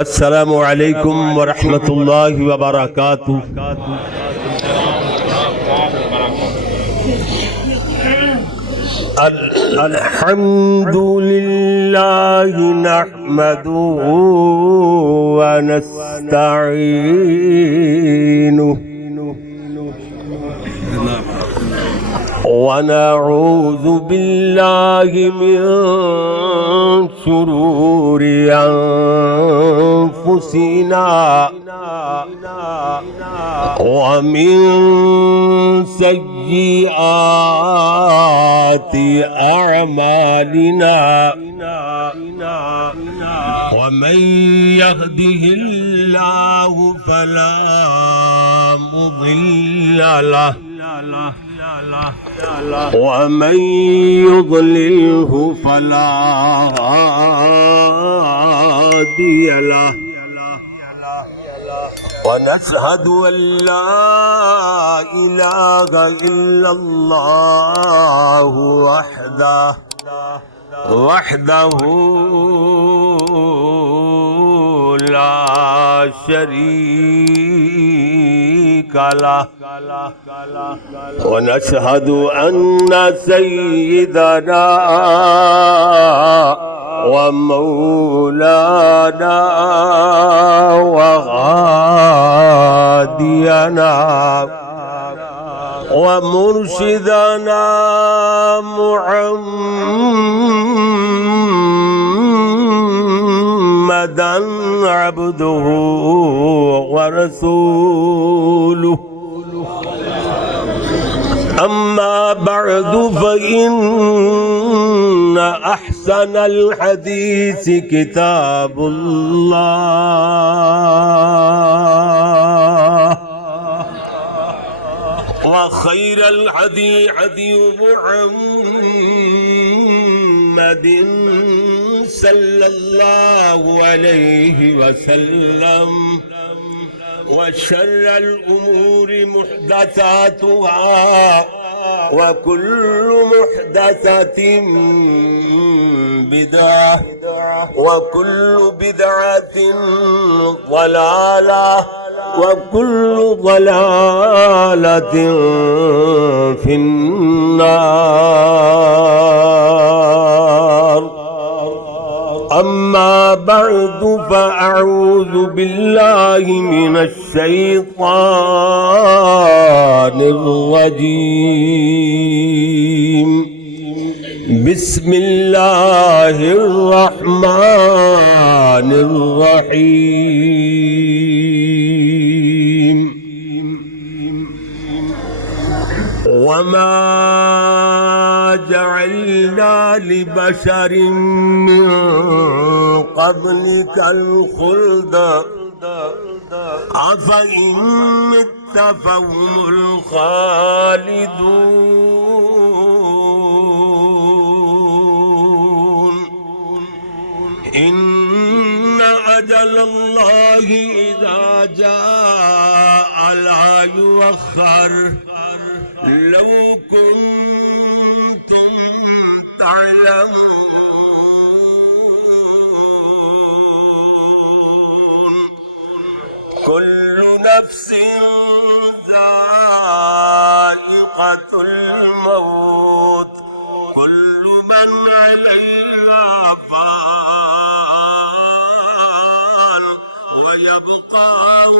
السلام علیکم ورحمۃ اللہ وبرکاتہ۔ الحمد للہ نحمده ونستعینه ونعوذ باللہ من شرور انفسنا ومن سیئات اعمالنا ومن يهده الله فلا مضل له ومن يضلله فلا هادي له ونشهد أن لا إله إلا الله وحده لا شريك له ونشهد أن سيدنا ومولانا وهادينا ومرشدنا محمدا عبده ورسوله أما بعد فإن أحسن الحديث كتاب الله وخير الهدي هدي محمد صلى الله عليه وسلم وشر الأمور محدثاتها وكل محدثة بدعة وكل بدعة ضلالة وكل ضلالة في النار. أما بعد فأعوذ بالله من الشيطان الرجيم. بسم الله الرحمن الرحيم. وما جعلنا لبشر من قبلك الخلد أفإن مت فهم الخالدون. إن أجل الله إذا جاء لا يؤخر. لو كنتم تعلمون. كل نفس ذائقة الموت. كل من عليها فان ويبقى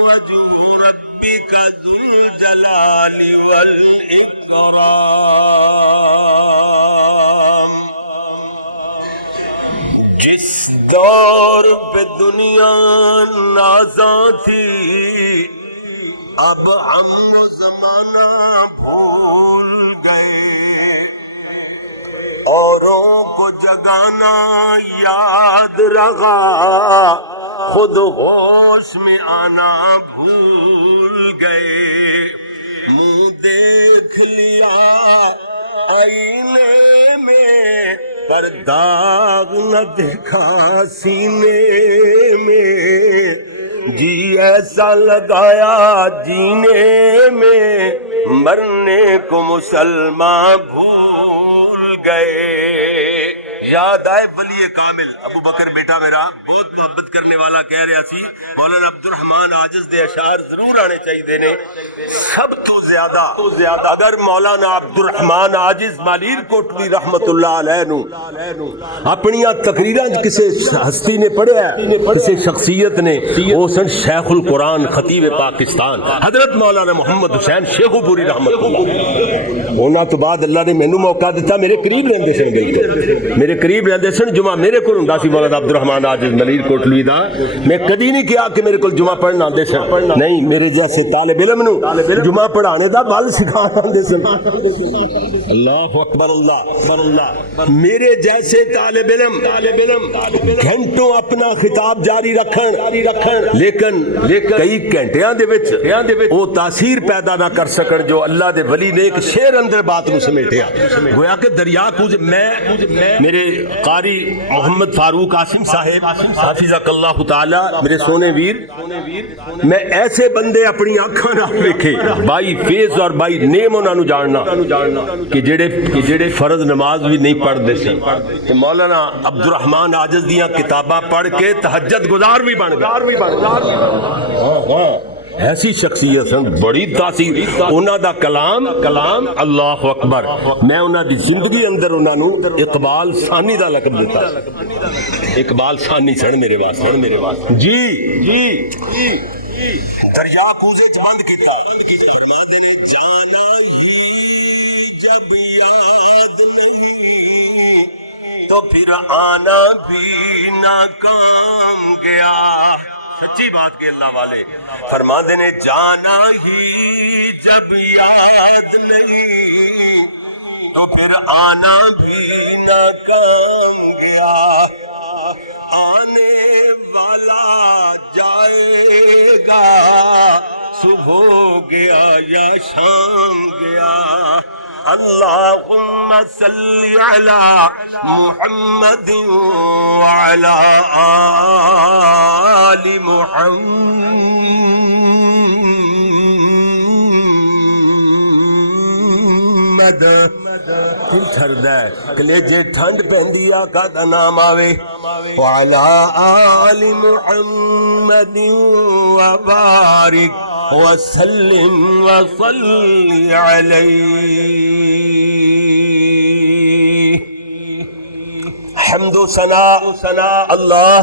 وجه ربك ذو الجلال والإكرام. جس دور پہ دنیا نازاں تھی اب ہم وہ زمانہ بھول گئے. اوروں کو جگانا یاد رہا خود ہوش میں آنا بھول گئے. منہ دیکھ لیا آئینے میں پر داغ نہ دیکھا سینے میں. جی ایسا لگایا جینے میں مرنے کو مسلمان بھول گئے. یاد آئے ولی کامل ابو ابو بکر بیٹا میرا بہت محبت کرنے والا کہہ رہا سی مولانا عبد الرحمان عاجز دے اشعار ضرور آنے چاہیے نے سب تو زیادہ اگر مولانا عبد الرحمان عاجز مالیر کوٹلی رحمت اللہ علیہ نو اپنی تقریراں کسے ہستی نے پڑھیا کسے شخصیت نے وہ سن شیخ القرآن خطیب پاکستان حضرت مولانا محمد حسین شیخو پوری رحمت اللہ ہونا تو بعد اللہ نے مینوں موقع دیتا میرے قریب رہندے سن گئی میرے قریب رہندے سن جمعہ میرے کو ہوندا سی مولانا عبد الرحمان عاجز ملیر کوٹلی دا میں کدی نہیں کہا کہ میرے کو جمعہ پڑھنا آندے سن نہیں میرے جیسے طالب علم نو جمعہ پڑھانے دا بل سکھانا آندے سن اللہ اکبر اللہ میرے جیسے طالب علم گھنٹوں اپنا خطاب جاری رکھن لیکن کئی گھنٹیاں دے وچ وہ تاثیر پیدا نہ کر سکن جو اللہ دے ولی نے ایک شعر اندر بات نو سمیٹیا گویا کہ دریا کوز میں میرے قاری محمد فاروق قاسم صاحب حافظک اللہ تعالی میرے سونے ویر میں ایسے بندے اپنی آنکھاں نال ویکھے بائی فیض اور بائی نیم انہاں نو جاننا کہ جڑے فرض نماز بھی نہیں پڑھدے سی تے مولانا عبد الرحمان عاجز دیاں کتاباں پڑھ کے تہجد گزار بھی بن گئے ایسی شخصیت ہیں بڑی تاثیر انہاں دا کلام اللہ اکبر میں انہاں دی زندگی اندر انہاں نو اقبال ثانی دا لقب دیتا اقبال ثانی سن میرے واسطے جی دریا کوزے بند کیتا فرماندے نے جانا ہی جب یاد نہیں تو پھر آنا بھی ناکام گیا سچی بات کہ اللہ والے فرماندے نے جانا ہی جب یاد نہیں تو پھر آنا بھی ناکام گیا آنے والا جائے گا صبح گیا یا شام گیا اللہم صلی علی محمد وعلی آل محمد دل ٹھردا ہے کلیجے ٹھنڈ پیندی آقا دا نام آوے وعلی آل محمد وبارک وسلم وصلی علیہ حمد و ثنا اللہ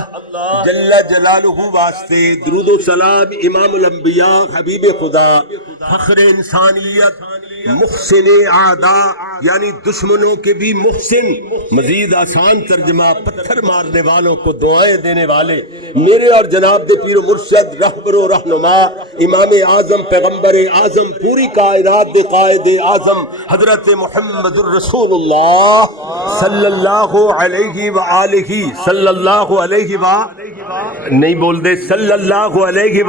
جل جلالہ واسطے درود و سلام امام الانبیاء حبیب خدا فخر انسانیت محسن اعداء یعنی دشمنوں کے بھی محسن مزید آسان ترجمہ پتھر مارنے والوں کو دعائیں دینے والے میرے اور جناب دے پیر و مرشد رہبر و رہنما امام اعظم پیغمبر اعظم پوری کائنات دے قائد اعظم حضرت محمد الرسول اللہ صلی اللہ علیہ وآلہ صلی اللہ علیہ نہیں بول دے صلی اللہ علیہ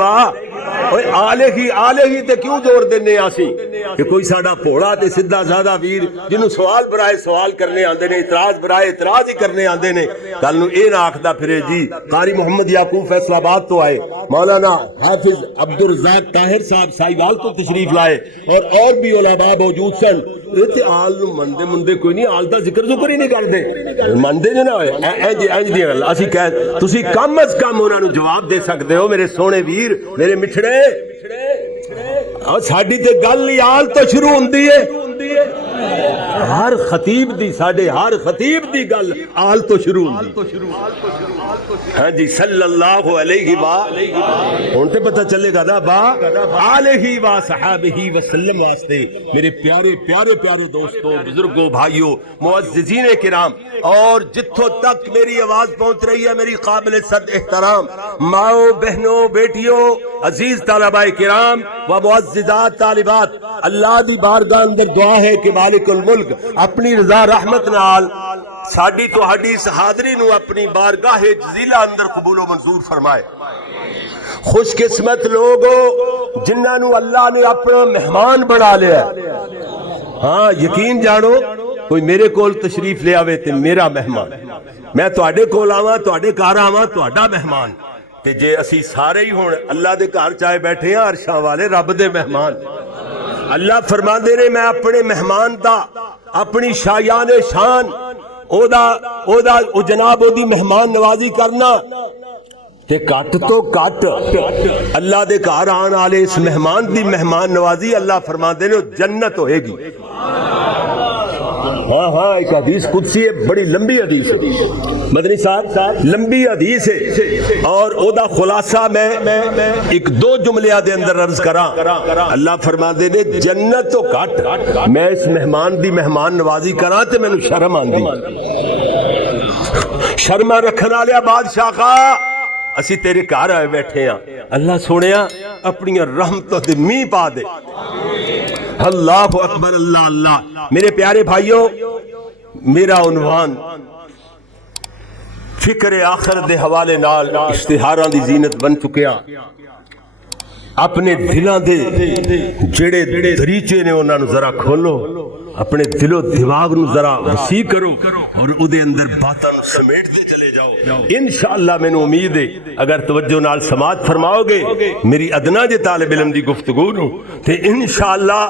آلہ تے کیوں زور دینے آسی کہ کوئی ساڑا پوڑا تے سدھا زیادہ ویر جنہوں سوال برائے سوال کرنے آندے نے اعتراض برائے اعتراض ہی کرنے آندے نے کل نو اے نہ آکھدا پھرے جی قاری محمد یعقوب فیصل آباد تو آئے مولانا حافظ عبدالرزاق طاہر صاحب سائیوال تو تشریف لائے اور بھی علماء موجود سن تے آل نو مندے مندے کوئی نہیں آل دا ذکر ہی نہیں کردے مندے جو نہ ہوئے اینج دی گل اسی کہہ تسی کم از کم انہاں نو جواب دے سکدے ہو میرے سونے ویر میرے مٹھڑے اور ساڈی تے گل ہی آل تو شروع ہوندی ہے ہر خطیب دی گل آل تو شروع ہوندی ہاں جی صلی اللہ علیہ ہن تے پتہ چلے گا نا با آلہ و صحابہ وسلم واسطے میرے پیارے دوستوں بزرگوں بھائیوں معززین کرام اور جتھوں تک میری آواز پہنچ رہی ہے میری قابل صد احترام ماؤں بہنوں بیٹیوں عزیز طلباء کرام و معززات طالبات اللہ دی بارگاہ اندر دعا ہے کہ مالک الملک اپنی رضا رحمت نال ساڈی تہاڈی اس حاضری نو اپنی بارگاہ جزیلہ اندر قبول و منظور فرمائے خوش قسمت لوگو جنہاں نو اللہ نے اپنا مہمان بنا لیا ہاں یقین جانو کوئی میرے کول تشریف لے آوے تے میرا مہمان میں تواڈے کول آواں تواڈے گھر آواں تواڈا مہمان تے جے اسی سارے ہی ہون اللہ دے گھر چائے بیٹھے ہیں عرشاں والے رب دے مہمان اللہ فرماندے نے میں اپنے مہمان دا اپنی شایان شان او جناب دی مہمان نوازی کرنا تے کٹ تو کٹ اللہ دے گھر آن والے اس مہمان دی مہمان نوازی اللہ فرماندے نے جنت ہوئے گی. ہاں ایک حدیث قدسی ہے, بڑی لمبی حدیث ہے مدنی صاحب, لمبی حدیث ہے اور او دا خلاصہ میں ایک دو جملیاں دے اندر عرض کراں. اللہ فرماندے نے جنت تو کٹ میں اس مہمان دی مہمان نوازی کراں تے مینوں شرم آندی. شرم رکھن والے بادشاہ کا اسی تیرے گھر آئے بیٹھے ہیں, اللہ سونیا اپنی رحمتوں تے میہ پا دے. اللہ اکبر, اللہ اللہ. میرے پیارے بھائیوں, میرا عنوان فکر آخرت دے حوالے نال اشتہاراں دی زینت بن چکیا. اپنے دلاں دے جڑے دریچے نے انہاں نوں ذرا کھولو, اپنے دل و دماغ نو ذرا وسیع کرو اور او دے اندر باتاں نو سمیٹتے چلے جاؤ. انشاءاللہ میں نے امید ہے اگر توجہ نال سماعت فرماؤ گے میری ادنا جے طالب علم دی گفتگو نو تے انشاءاللہ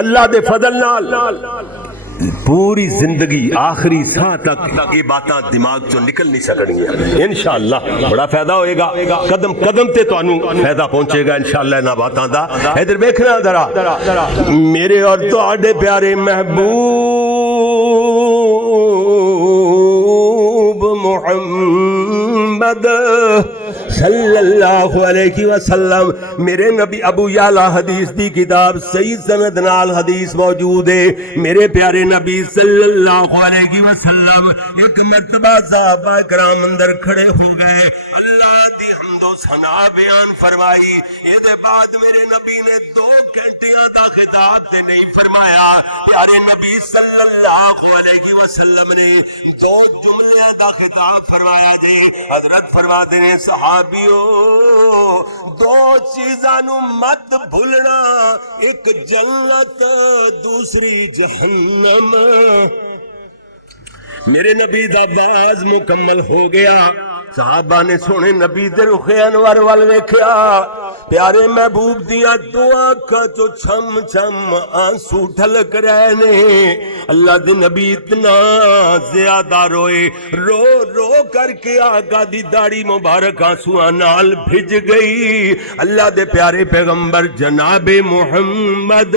اللہ دے فضل نال پوری زندگی آخری ساں تک یہ باتاں دماغ چوں نکل نہیں سکنگیاں. انشاءاللہ بڑا فائدہ ہوئے گا, قدم قدم تے تانوں فائدہ پہنچے گا انشاءاللہ انہاں باتاں دا. ادھر دیکھنا ذرا میرے اور تہاڈے پیارے محبوب محمد صلی اللہ علیہ وسلم, میرے نبی ابو یعلا حدیث دی کتاب صحیح سند نال حدیث موجود ہے. میرے پیارے نبی صلی اللہ علیہ وسلم ایک مرتبہ صحابہ کرام اندر کھڑے ہو گئے, اللہ دی حمد و ثنا بیان فرمائی. یہ دے بعد میرے نبی نے 2 گھنٹیاں دا خطاب تے نہیں فرمایا. پیارے نبی صلی اللہ علیہ وسلم نے 2 جملیاں دا خطاب فرمایا جی. حضرت فرماتے ہیں صحابیو 2 چیزاں نو مت بھولنا, ایک جنت دوسری جہنم. میرے نبی دا باز مکمل ہو گیا. صحابہ نے سونے نبی دے رخ انور وال ویکھیا, پیارے محبوب دیاں 2 اکھاں چو چھم چھم آنسو ٹھلک رہے نے. اللہ دے نبی اتنا زیادہ روئے, رو رو کر کے آقا دی داڑھی مبارک آنسواں نال بھج گئی. اللہ دے پیارے پیغمبر جناب محمد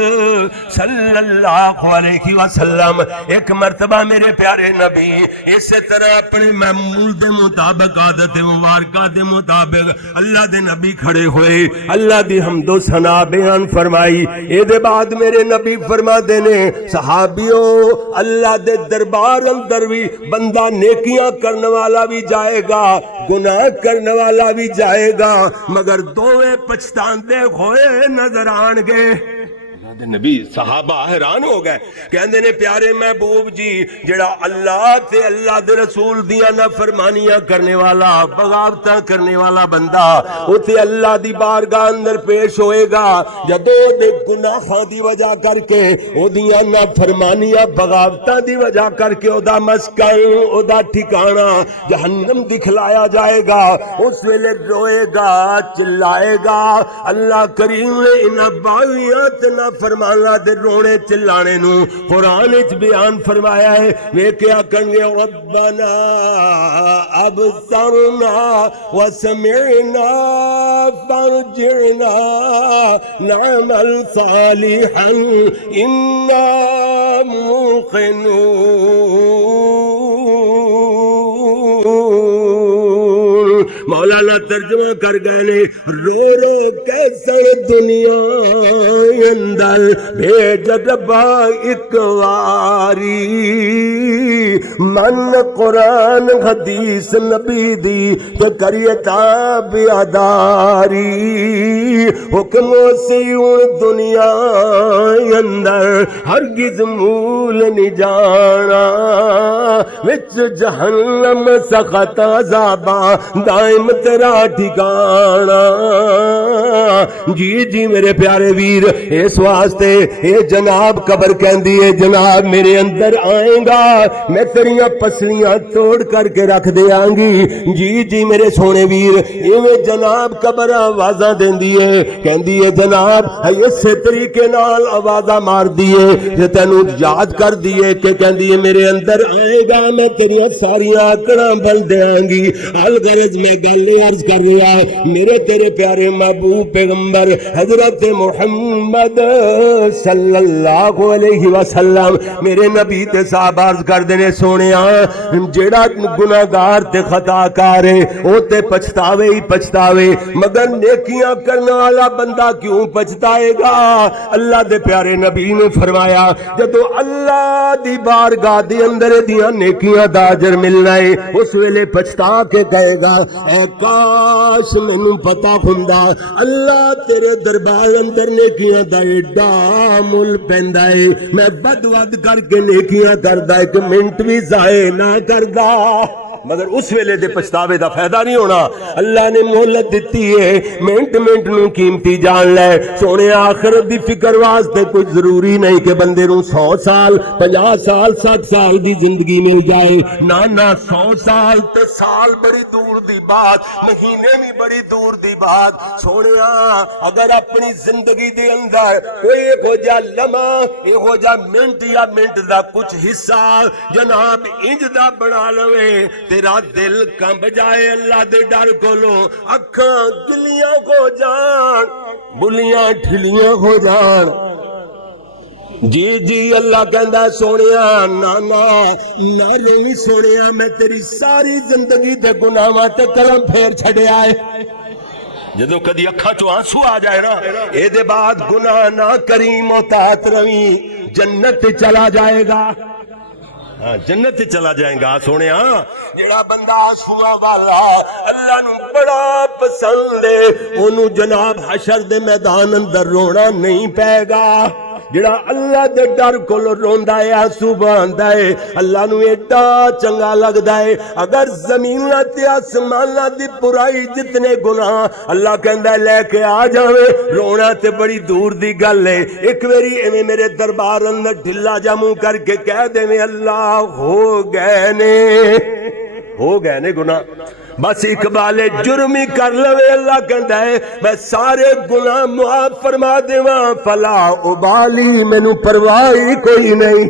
صلی اللہ علیہ وسلم ایک مرتبہ میرے پیارے نبی اسی طرح اپنے معمول دے مطابق عادت مبارکہ دے مطابق اللہ دے نبی کھڑے ہوئے, اللہ دی حمد و ثنا بیان فرمائی. اے دے بعد میرے نبی فرما دینے صحابیوں اللہ دے دربار اندر بھی بندہ نیکیاں کرنے والا بھی جائے گا, گناہ کرنے والا بھی جائے گا, مگر دوویں پچھتاندے ہوئے نظر آن گے. نبی صحابہ حیران ہو گئے, کہندے نے پیارے محبوب جی جڑا اللہ تے اللہ دے رسول دیاں نافرمانیاں کرنے والا بغاوتاں کرنے والا بندہ اوتے اللہ دی بارگاہ اندر پیش ہوئے گا جدوں دے گناہاں دی وجہ کر کے او دیاں نافرمانیاں بغاوتاں دی وجہ کر کے او دا مسکن او دا ٹھکانہ جہنم دکھلایا جائے گا. اس ویلے روئے گا, چلائے گا. اللہ کریم نے انہاں باغیات فرمانا دے رونے چلانے نو قرآن اچ بیان فرمایا ہے. ویکھیا کنگے ربنا ابصرنا وسمعنا فارجعنا نعمل صالحا انا موقنون. مولانا ترجمہ کر گئے نے رو رو کیسر دنیا اندر بھیج ربا ایک واری من قرآن حدیث نبی دی تو کریے تابعداری. حکم سیوں دنیا اندر ہرگز مول نہیں جانا, وچ جہنم سخت عذاباں دائم تیرا ٹھکانہ. جی جی میرے پیارے ویر اس واسطے اے جناب قبر کہندی ہے جناب میرے اندر آئے گا میں تیریاں پسلیاں توڑ کر کے رکھ دیاں گی جی جی میرے سونے ویر ایویں جناب قبر آوازاں دیندی ہے کہندی ہے جناب اسی طریقے نال آوازاں مار دیے کہ تینوں یاد کر دیے کہ کہندی ہے میرے اندر آئے گا میں تیریاں ساریاں آکڑاں بل دیاں گی الغرض میں گل عرض کر رہا میرے تیرے پیارے محبوب پیغمبر حضرت محمد صلی اللہ علیہ وسلم میرے نبی تے صاحب عرض کر دینے سونیا جیڑا گناہگار تے خطا کار ہے او تے پچھتاوے ہی پچھتاوے مگر نیکیاں کرنے والا بندہ کیوں پچھتائے گا اللہ دے پیارے نبی نے فرمایا جدو اللہ دی بارگاہ دی اندر دیاں نیکیاں دا اجر ملنا ہے اس ویلے پچھتا کے کہے گا اے کاش مینوں پتہ ہوندا اللہ تیرے دربار اندر نیکیاں دا ایڈا مل پیندا ہے میں بد ود کر کے نیکیاں کردا ایک منٹ بھی ضائع نہ کردا مگر اس ویلے دے پچھتاوے دا فائدہ نہیں ہونا اللہ نے مہلت دیتی ہے منٹ منٹ نو قیمتی جان لے سونے آخرت دی فکر واسطے کوئی ضروری نہیں کہ بندے نو 100 سال 50 سال 60 سال دی زندگی مل جائے نہ 100 سال تے سال بڑی دور دی بات مہینے بھی بڑی دور دی بات سونے اگر اپنی زندگی دے اندر کوئی ایک ہو جا لمحہ ایک ہو جا منٹ یا منٹ دا کچھ حصہ جناب انج دا بنا لوے تیرا دل کمب جائے اللہ دے ڈر کو لو اکھاں گلیاں ہو جان بلیاں ٹھلیاں ہو جان جی جی اللہ کہندا سونیا نا روی سونیا میں تیری ساری زندگی تے گناہاں تے قلم پھیر چھڈیا ہے جدو کدی اکھاں چوں آنسو آ جائے نا اے دے بعد گناہ نہ کریم محتاط روی جنت چلا جائے گا جنت سے چلا جائیں گا سونے جیڑا بندہ آنسواں والا اللہ نو بڑا پسند ہے انہوں جناب حشر دے میدان اندر رونا نہیں پائے گا جڑا اللہ دے ڈر کول روندا ہے آنسو بہاندا ہے اللہ نو ایڈا چنگا لگدا ہے اگر زمین تے آسمان دی برائی جتنے گناہ اللہ کہندا ہے لے کے آ جاوے رونا تے بڑی دور دی گل ہے ایک واری ایویں میرے دربار اندر ڈھلا جا منہ کر کے کہہ دے اللہ ہو گئے نے گناہ بس اقبال جرمی کر لوے اللہ کہندا ہے میں سارے گناہ معاف فرما دیواں فلا ابالی مینوں پرواہ کوئی نہیں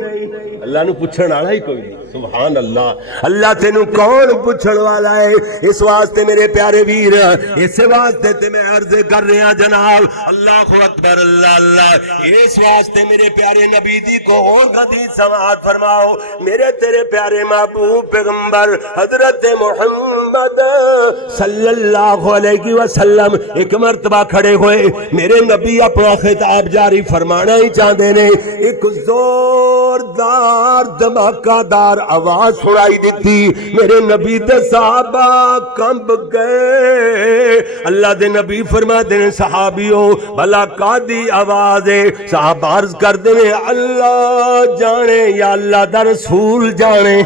اللہ نو پوچھن والا ہی کوئی نہیں سبحان اللہ اللہ تینوں کون پوچھن والا ہے اس واسطے میرے پیارے ویر اس واسطے تے میں عرض کر رہا جناب اللہ اکبر اللہ اللہ اس واسطے میرے پیارے نبی دی کو اور حدیث سماعت فرماؤ میرے تیرے پیارے محبوب پیغمبر حضرت محمد صلی اللہ علیہ وسلم ایک مرتبہ کھڑے ہوئے میرے نبی اپنا خطاب جاری فرمانا ہی چاہتے نے ایک زوردار دھماکہ دار آواز سنائی دیتی میرے نبی تے صحابہ کمب گئے اللہ دے نبی فرما دے صحابیوں بھلا کادی آواز ہے صحابہ عرض کر دے اللہ جانے یا اللہ دا رسول جانے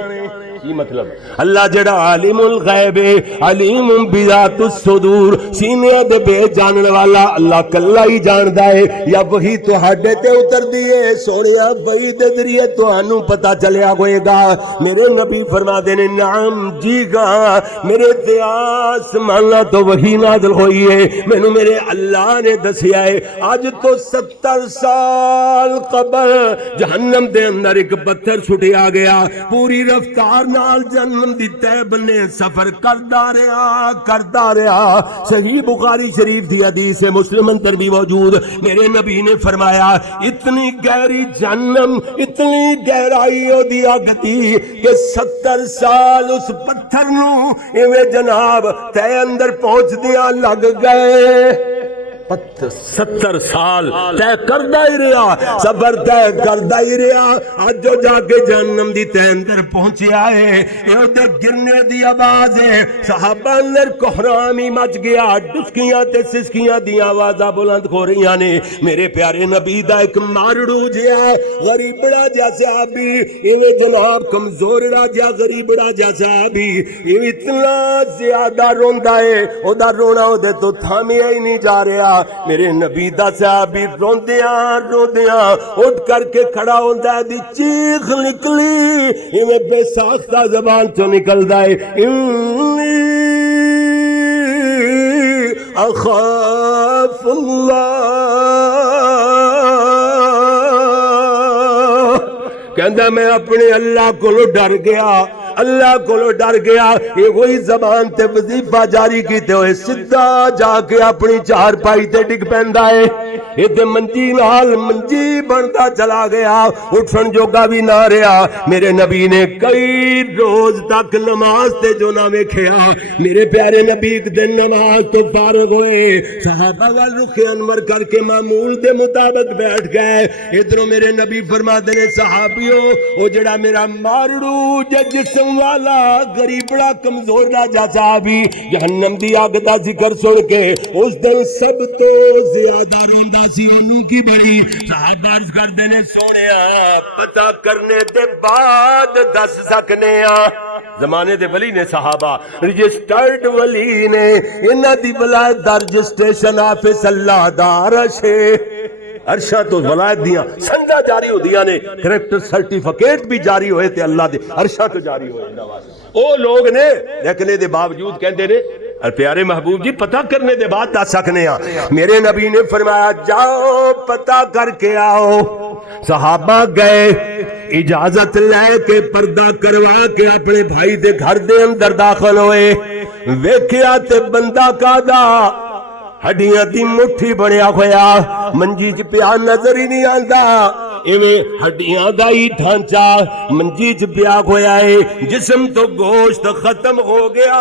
مطلب اللہ جڑا عالم الغیب علیم بذات الصدور سینے دے بے جاننے والا اللہ کلا ہی جاندا ہے یا وہی تہاڈے تے اتر دیے سونیا وہی دے ذریعے تانوں پتہ چلیا ہوئے گا میرے نبی فرما دے نے نعم جی گا میرے تے آسمان تو وہی نازل ہوئی ہے مینوں میرے اللہ نے دسیا ہے اج تو 70 سال قبل جہنم دے اندر ایک پتھر چھٹیا گیا پوری رفتار نال جنم دی تے بنے سفر کردا رہا صحیح بخاری شریف دی حدیث ہے مسلم اندر بھی موجود میرے نبی نے فرمایا اتنی گہری جہنم اتنی گہرائی او دی اگ تھی کہ 70 سال اس پتھر نو ایویں جناب تے اندر پہنچ دیا لگ گئے 70 سال تے کردہ ہی رہا سفر تے کردہ ہی رہا آج جو جا کے جہنم دی تے اندر پہنچے آئے یہ دے گرنے دی آواز ہے صحابہ اندر کوہرامی مچ گیا ڈسکیاں تے سسکیاں دی آوازہ بلند ہو رہی نے میرے پیارے نبی دا ایک مارڑو جیا غریبڑا جا صحابی یہ جناب کمزورڑا جا غریبڑا جا صحابی یہ اتنا زیادہ روندہ ہے او دا رونا ہو دے تو تھامیا ہی نہیں جا رہا میرے نبی دا صحابی روندیاں روندیاں اٹھ کر کے کھڑا ہوندا ہے دی چیخ نکلی ایویں بے ساختہ زبان چوں نکلدا ہے انی اخاف اللہ کہندا میں اپنے اللہ کو ڈر گیا اللہ کو ڈر گیا یہ وہی زبان تے وظیفہ جاری کیتے ہوئے سدھا جا کے اپنی چار پائی تے ڈگ پیندا ہے یہ تے منجی نال منجی بنتا چلا گیا اٹھن جوگا بھی نہ رہا میرے نبی نے کئی روز تک نماز تے جو نہ ویکھیا میرے پیارے نبی ایک دن نماز تو فارغ ہوئے صحابہ وال رخ انور کر کے معمول دے مطابق بیٹھ گئے ادھروں میرے نبی فرماتے نے صحابیوں او جڑا میرا مارڑو جسم والا غریب بڑا کمزور راجا صاحبی جہنم دی آگ دا ذکر سن کے اس دن سب تو زیادہ روندا سی انہوں کی بڑی صحابہ عرض کردے نے سونیا پتہ کرنے دے بعد دس سکنے زمانے دے ولی نے صحابہ رجسٹرڈ ولی نے انہاں دی ولایت دا رجسٹریشن آفس اللہ دا عرش ہے عرشاں تو ولایت دیاں سنجا جاری ہو دیاں نے کریکٹر سرٹیفکیٹ بھی جاری ہوئے تھے اللہ دے عرشاں تو جاری ہوئے او لوگ نے لیکن دے باوجود کہندے نے پیارے محبوب جی پتہ کرنے دے بعد دس سکنے میرے نبی نے فرمایا جاؤ پتہ کر کے آؤ صحابہ گئے اجازت لے کے پردہ کروا کے اپنے بھائی دے گھر دے اندر داخل ہوئے ویکھیا تے بندہ کادا ہڈیاں دی مٹھی بنیا ہویا منجی چ پیا نظر ہی نہیں آندا ایویں ہڈیاں دا ہی ڈھانچہ منجی چ پیا ہویا ہے جسم تو گوشت ختم ہو گیا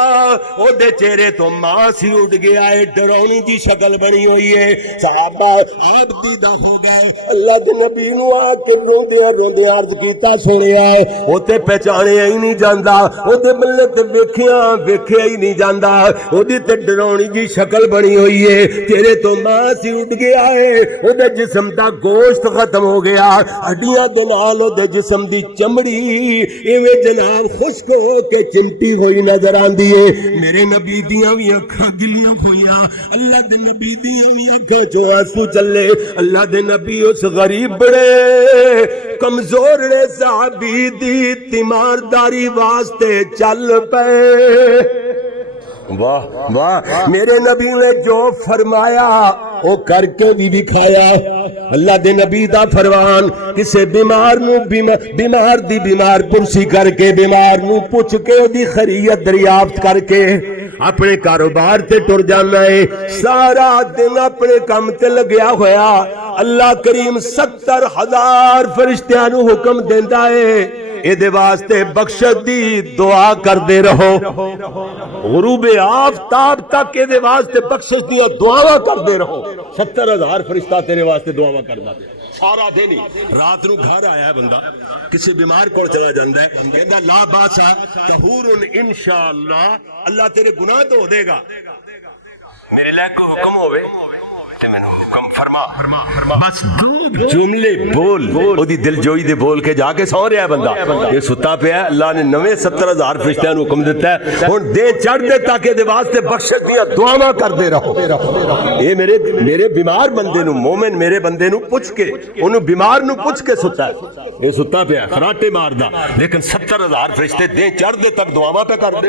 او دے چہرے تو ماس ہی اٹھ گیا ہے ڈرونی دی شکل بنی ہوئی ہے صحابہ آپ دیدہ ہو گئے اللہ دے نبی نو آ کے روندیاں روندیاں عرض کیتا سنیا ہے او تے پہچانیا ہی نہیں جاندا او دے ملے تے ویکھیا ہی نہیں جاندا او دی تے ڈرونی دی شکل بنی ہوئی ہے تیرے تو ماس ہی اٹھ گیا ہے او دے جسم دا گوشت ختم ہو گیا ہڈیاں دے نال او دے جسم دی چمڑی ایویں جناب خشک ہو کے چمٹی ہوئی نظر آندی ہے میرے نبی دیاں وی اکھاں گلیاں ہویاں اللہ دے نبی دیاں وی اکھاں چوں آنسو چلے اللہ دے نبی اس غریب بڑے کمزور نے صحابی دی تیمارداری واسطے چل پے واہ واہ میرے نبی نے جو فرمایا وہ کر کے بھی دکھایا اللہ دے نبی دا فرمان کسے بیمار نو بیمار دی بیمار پرسی کر کے بیمار نو پوچھ کے دی خیریت دریافت کر کے اپنے کاروبار تے ٹر جانا ہے سارا دن اپنے کام تے لگیا ہویا اللہ کریم 70,000 فرشتیاں نو حکم دیندا ہے اے دے واسطے بخشت دی دعا کر دے رہو غروب آفتاب تک اے دے واسطے بخشش دی دعا کر دے رہو 70,000 فرشتہ تیرے واسطے دعا کردا تے سارا دن ہی رات نو گھر آیا ہے بندہ کسی بیمار کول چلا جاندا ہے کہندا لا باسا طہور انشاءاللہ اللہ تیرے گناہ دھو دے گا میرے لئے کو حکم ہوئے حکم فرما بس دو جملے بول او دی دل جوئی دے بول کے جا کے سو رہا ہے بندہ یہ ستا پہ ہے اللہ نے 70,000 فرشتیاں حکم دیتا ہے ہن دے چڑھ دے تاکہ دے واسطے بخشش دیاں دعاواں کر دے رہو اے میرے بیمار بندے نو مومن میرے بندے نو پوچھ کے اونوں بیمار نو پوچھ کے ستا ہے یہ ستا پہ ہے خراٹے ماردا لیکن 70,000 فرشتے دے چڑھ دے تک دعاواں پہ کر دے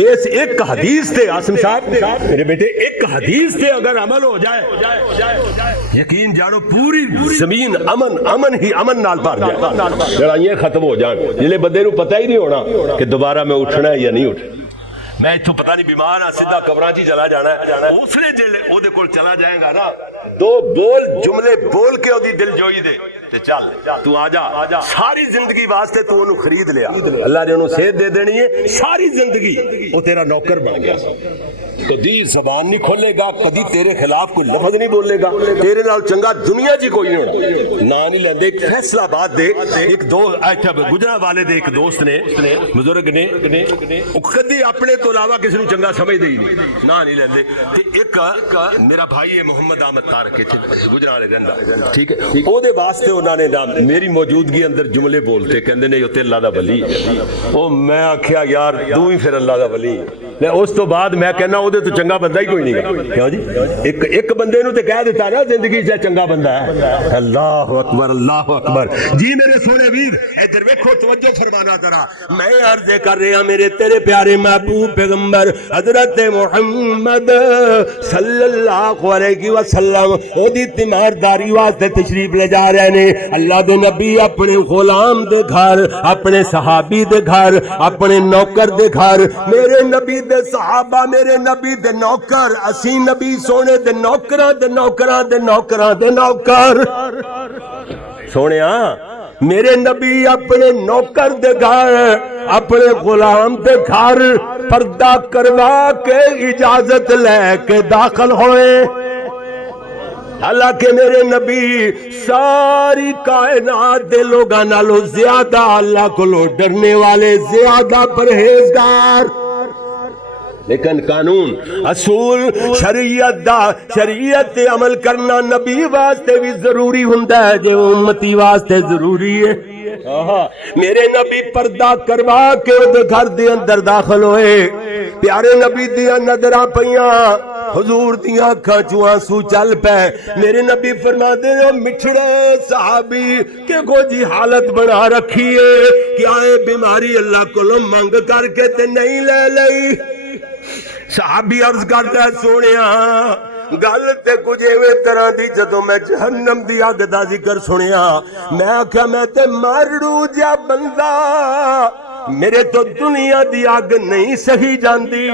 اس ایک حدیث تے عاصم صاحب میرے بیٹے ایک حدیث تے اگر عمل ہو جائے یقین جانو پوری زمین امن ہی امن نال بھر جائے لڑائیاں ختم ہو جان جلے بندے نو پتہ ہی نہیں ہونا کہ دوبارہ میں اٹھنا ہے یا نہیں اٹھنا میں اتھوں پتہ نہیں بیمار ہاں سیدھا قبراں چ چلا جانا ہے اس لیے جلے او دے کول چلا جائے گا نا دو بول جملے بول کے او دی دل جوئی دے تے چل تو آ جا ساری زندگی واسطے تو انہوں خرید لیا اللہ نے انہوں صحت دے دینی ہے ساری زندگی وہ تیرا نوکر بن گیا کدی زبان نہیں کھولے گا کدی تیرے خلاف کوئی لفظ نہیں بولے گا تیرے نال چنگا دنیا جی کوئی نہیں ہونا نا نہیں لیندے ایک فیصلہ بات دے ایک دو گجرا والے دے ایک دوست نے بزرگ نے کدی اپنے تو علاوہ کسی نے چنگا سمجھ دے ہی نہیں نا نہیں لیندے تے ایک میرا بھائی ہے محمد احمد تارک گجرا والے رہندا ٹھیک ہے او دے واسطے انہوں نے میری موجودگی اندر جملے بولتے کہندے نے یہ تے اللہ دا ولی او میں آکھیا یار تو ہی پھر اللہ دا ولی میں اس تو بعد میں کہنا وہ تو چنگا بندہ ہی کوئی نہیں گا. کیوں جی ایک بندے نو تے کہہ دیتا نا زندگی سے چنگا بندہ ہے. اللہ اکبر اللہ اکبر. جی میرے سونے ویر ادھر ویکھو توجہ فرمانا ذرا. میں عرض کر رہا میرے تیرے پیارے محبوب پیغمبر حضرت محمد صلی اللہ علیہ وسلم او دی تیمارداری واسطے تشریف لے جا رہے نے. اللہ دے نبی اپنے غلام دے گھر اپنے صحابی دے گھر اپنے نوکر دے گھر میرے نبی دے صحابہ میرے نبی دے نوکر اسی نبی سونے دے نوکراں دے نوکراں دے نوکراں دے نوکر سونیا میرے نبی اپنے نوکر دے گھر اپنے غلام دے گھر پردہ کروا کے اجازت لے کے داخل ہوئے. حالانکہ میرے نبی ساری کائنات دے لوگاں نالوں زیادہ اللہ کو ڈرنے والے زیادہ پرہیزگار لیکن قانون اصول شریعت تے عمل کرنا نبی واسطے بھی ضروری ہوندا ہے جو امتی واسطے ضروری ہے. میرے نبی پردہ کروا کے گھر دے اندر داخل ہوئے. پیارے نبی دیاں نظراں پیاں حضور دیاں اکھاں چوں آنسو چل پے. میرے نبی فرماتے ہیں مٹھڑے صحابی کہ کو جی حالت بنا رکھی ہے کیا ہے بیماری اللہ کو منگ کر کے تے نہیں لے لئی. صحابی عرض کرتا ہے سونیا گل تے کچھ ایویں طرح دی جدوں میں جہنم دی اگ دا ذکر سنیا میں آکھیا میں تے مرڑو جا بندہ میرے تو دنیا دی اگ نہیں سہی جاندی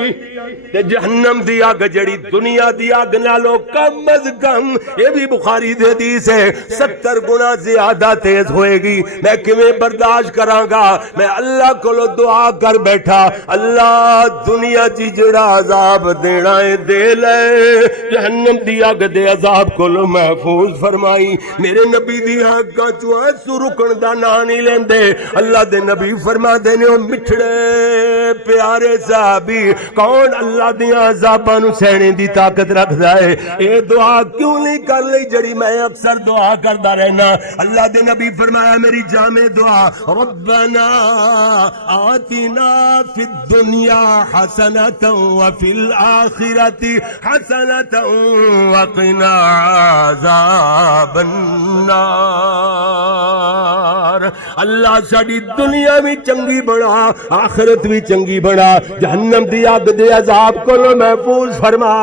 تے جہنم دی اگ جڑی دنیا دی اگ نالوں کم از کم یہ بھی بخاری دی حدیث ہے 70 گنا زیادہ تیز ہوئے گی. میں کیویں برداشت کراں گا. میں اللہ کو دعا کر بیٹھا اللہ دنیا چ جڑا عذاب دینا ہے دے لے جہنم دی اگ دے عذاب کو محفوظ فرمائی. میرے نبی دی اگاں چوں آنسو رکن دا نام نہیں لیندے. اللہ دے نبی فرما دے مٹھڑے پیارے صحابی کون اللہ دیاں عذاباں نو سہنے دی طاقت رکھدا ہے. اے دعا کیوں نہیں کر لئی جڑی میں اکثر دعا کردا رہنا. اللہ دے نبی فرمایا میری جامع دعا ربنا آتنا فی الدنیا حسنۃ وفی الآخرۃ حسنۃ وقنا عذاب النار. اللہ ساڈی دنیا بھی چنگی بنا آخرت بھی چنگی بنا جہنم دی اگ دے عذاب کو محفوظ فرما.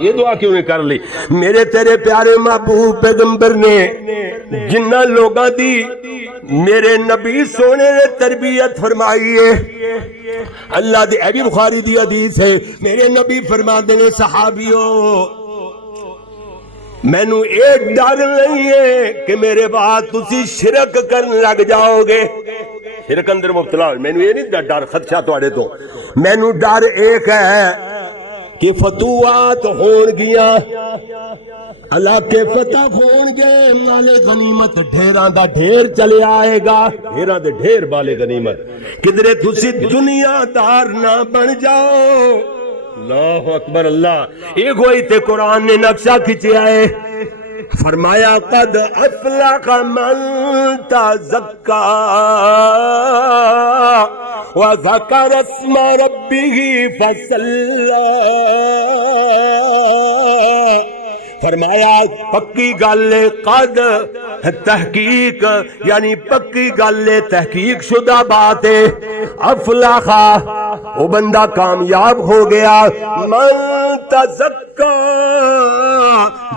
یہ دعا کیوں نہیں کر لی؟ میرے تیرے پیارے محبوب پیغمبر نے جنہ لوگاں دی میرے نبی سونے نے تربیت فرمائی ہے. اللہ دی اے بھی بخاری دی حدیث ہے. میرے نبی فرماتے ہیں صحابیوں مینوں ایک ڈر نہیں ہے کہ میرے بعد تسی شرک کرنے لگ جاؤ گے. شرک اندر مبتلا ہو مینوں یہ نہیں ڈر خدشہ تواڈے تو. مینوں ڈر ایک ہے کہ فتوحات ہون گیاں علاقے فتح ہون گے مال غنیمت ڈھیراں دا ڈھیر چلے آئے گا. ڈھیراں دے ڈھیر مال غنیمت کدرے تسی دنیا دار نہ بن جاؤ. اللہ اکبر اللہ. یہ کوئی تے قرآن نے نقشہ کھچیا ہے فرمایا قد افلح من تزکا وذکر اسم ربہ فصلی. فرمایا پکی گل قد تحقیق یعنی پکی گل تحقیق شدہ بات ہے. افلاح وہ بندہ کامیاب ہو گیا من تزکا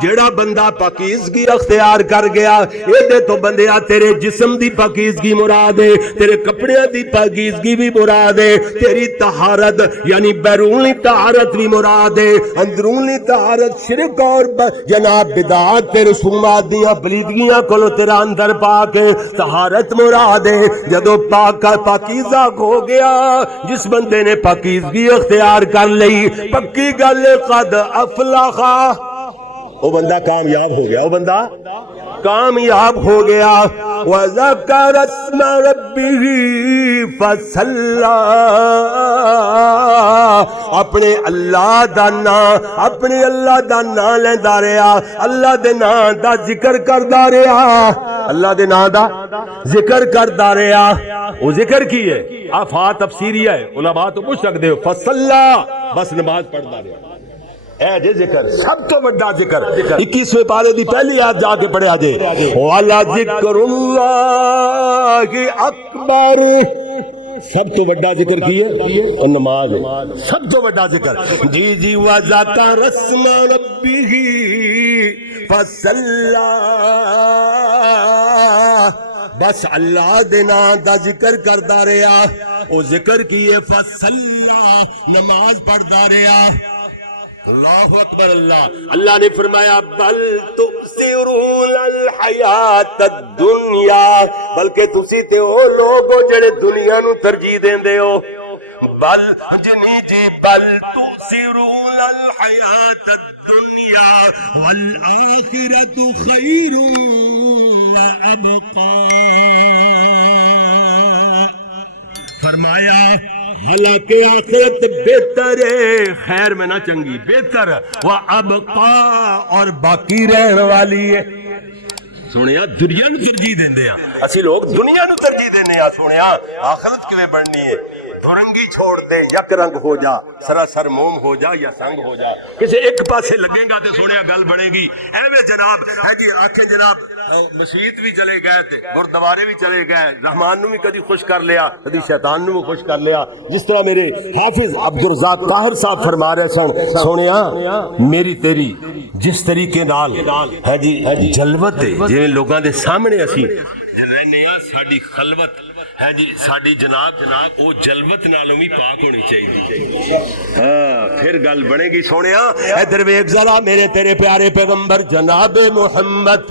جڑا بندہ پاکیزگی اختیار کر گیا. یہ تو بندیا تیرے جسم دی پاکیزگی مراد ہے تیرے کپڑے دی پاکیزگی بھی مراد ہے تیری طہارت یعنی بیرونی طہارت بھی مراد ہے اندرونی طہارت شرک اور جناب بدعات تے رسومات دیاں پلیدگیاں کو تیرا اندر پاک طہارت مراد ہے. جدو پاکیزہ ہو گیا جس بندے نے پاکیزگی اختیار کر لئی پکی گل قد افلح وہ بندہ کامیاب ہو گیا. وہ بندہ کامیاب ہو گیا. وَذَكَرَ اسْمَ رَبِّهِ فَصَلَّى اپنے اللہ دا نام اپنے اللہ دا نام لیندا رہیا اللہ دے نام دا ذکر کردا رہیا اللہ دے نام دا ذکر کردا رہیا. وہ ذکر کی ہے آفا تفسیریہ ہے علماء تو پوچھ سکتے ہو فصلا بس نماز پڑھتا رہا اے جے ذکر سب تو بڑا ذکر 21ویں پارے دی پہلی آیت جا کے پڑھیا جے والا ذکر اللہ اکبر سب تو بڑا ذکر کی ہے نماز ہے سب تو بڑا ذکر جی جی وذکر اسم ربہ فصلی بس اللہ دے نام دا ذکر کردا رہیا او ذکر کیے فصلی نماز پڑھدا رہیا اللہ اکبر اللہ نے فرمایا بل تؤثرون الحیات الدنیا بلکہ تسی تے او لوگ ہو جڑے دنیا نو ترجیح دیندے ہو بل جنی جی بل تؤثرون الحیات الدنیا والآخرۃ خیر وابقا فرمایا حالانکہ آخرت بہتر ہے خیر میں نہ چنگی بہتر وابقا اور باقی رہن والی ہے سونیا دنیا نو ترجیح دیندے ہیں اسی لوگ دنیا نو ترجیح دینے ہیں سونیا آخرت کیویں بننی ہے دھرنگی چھوڑ دے یک رنگ ہو جا سراسر موم ہو جا یا سنگ ہو جا کسی ایک پاسے لگے گا تے سونیا گل بنے گی ایویں جناب ہے جی آکھیں جناب مسجد بھی چلے گئے تھے گردوارے بھی چلے گئے رحمان نو بھی کدی خوش کر لیا کدی شیطان نو بھی خوش کر لیا جس طرح میرے حافظ عبدالرزاق طاہر صاحب فرما رہے سن سونیا میری تیری جس طریقے نال ہے جی جلوت ہے جویں لوگاں دے سامنے اسی رہنے ہاں ساڈی خلوت ہے جی ساڈی جناب او جلوت نالوں بھی پاک ہونی چاہیے ہاں پھر گل بنے گی سونیا ادھر ویکھ ذرا میرے تیرے پیارے پیغمبر جناب محمد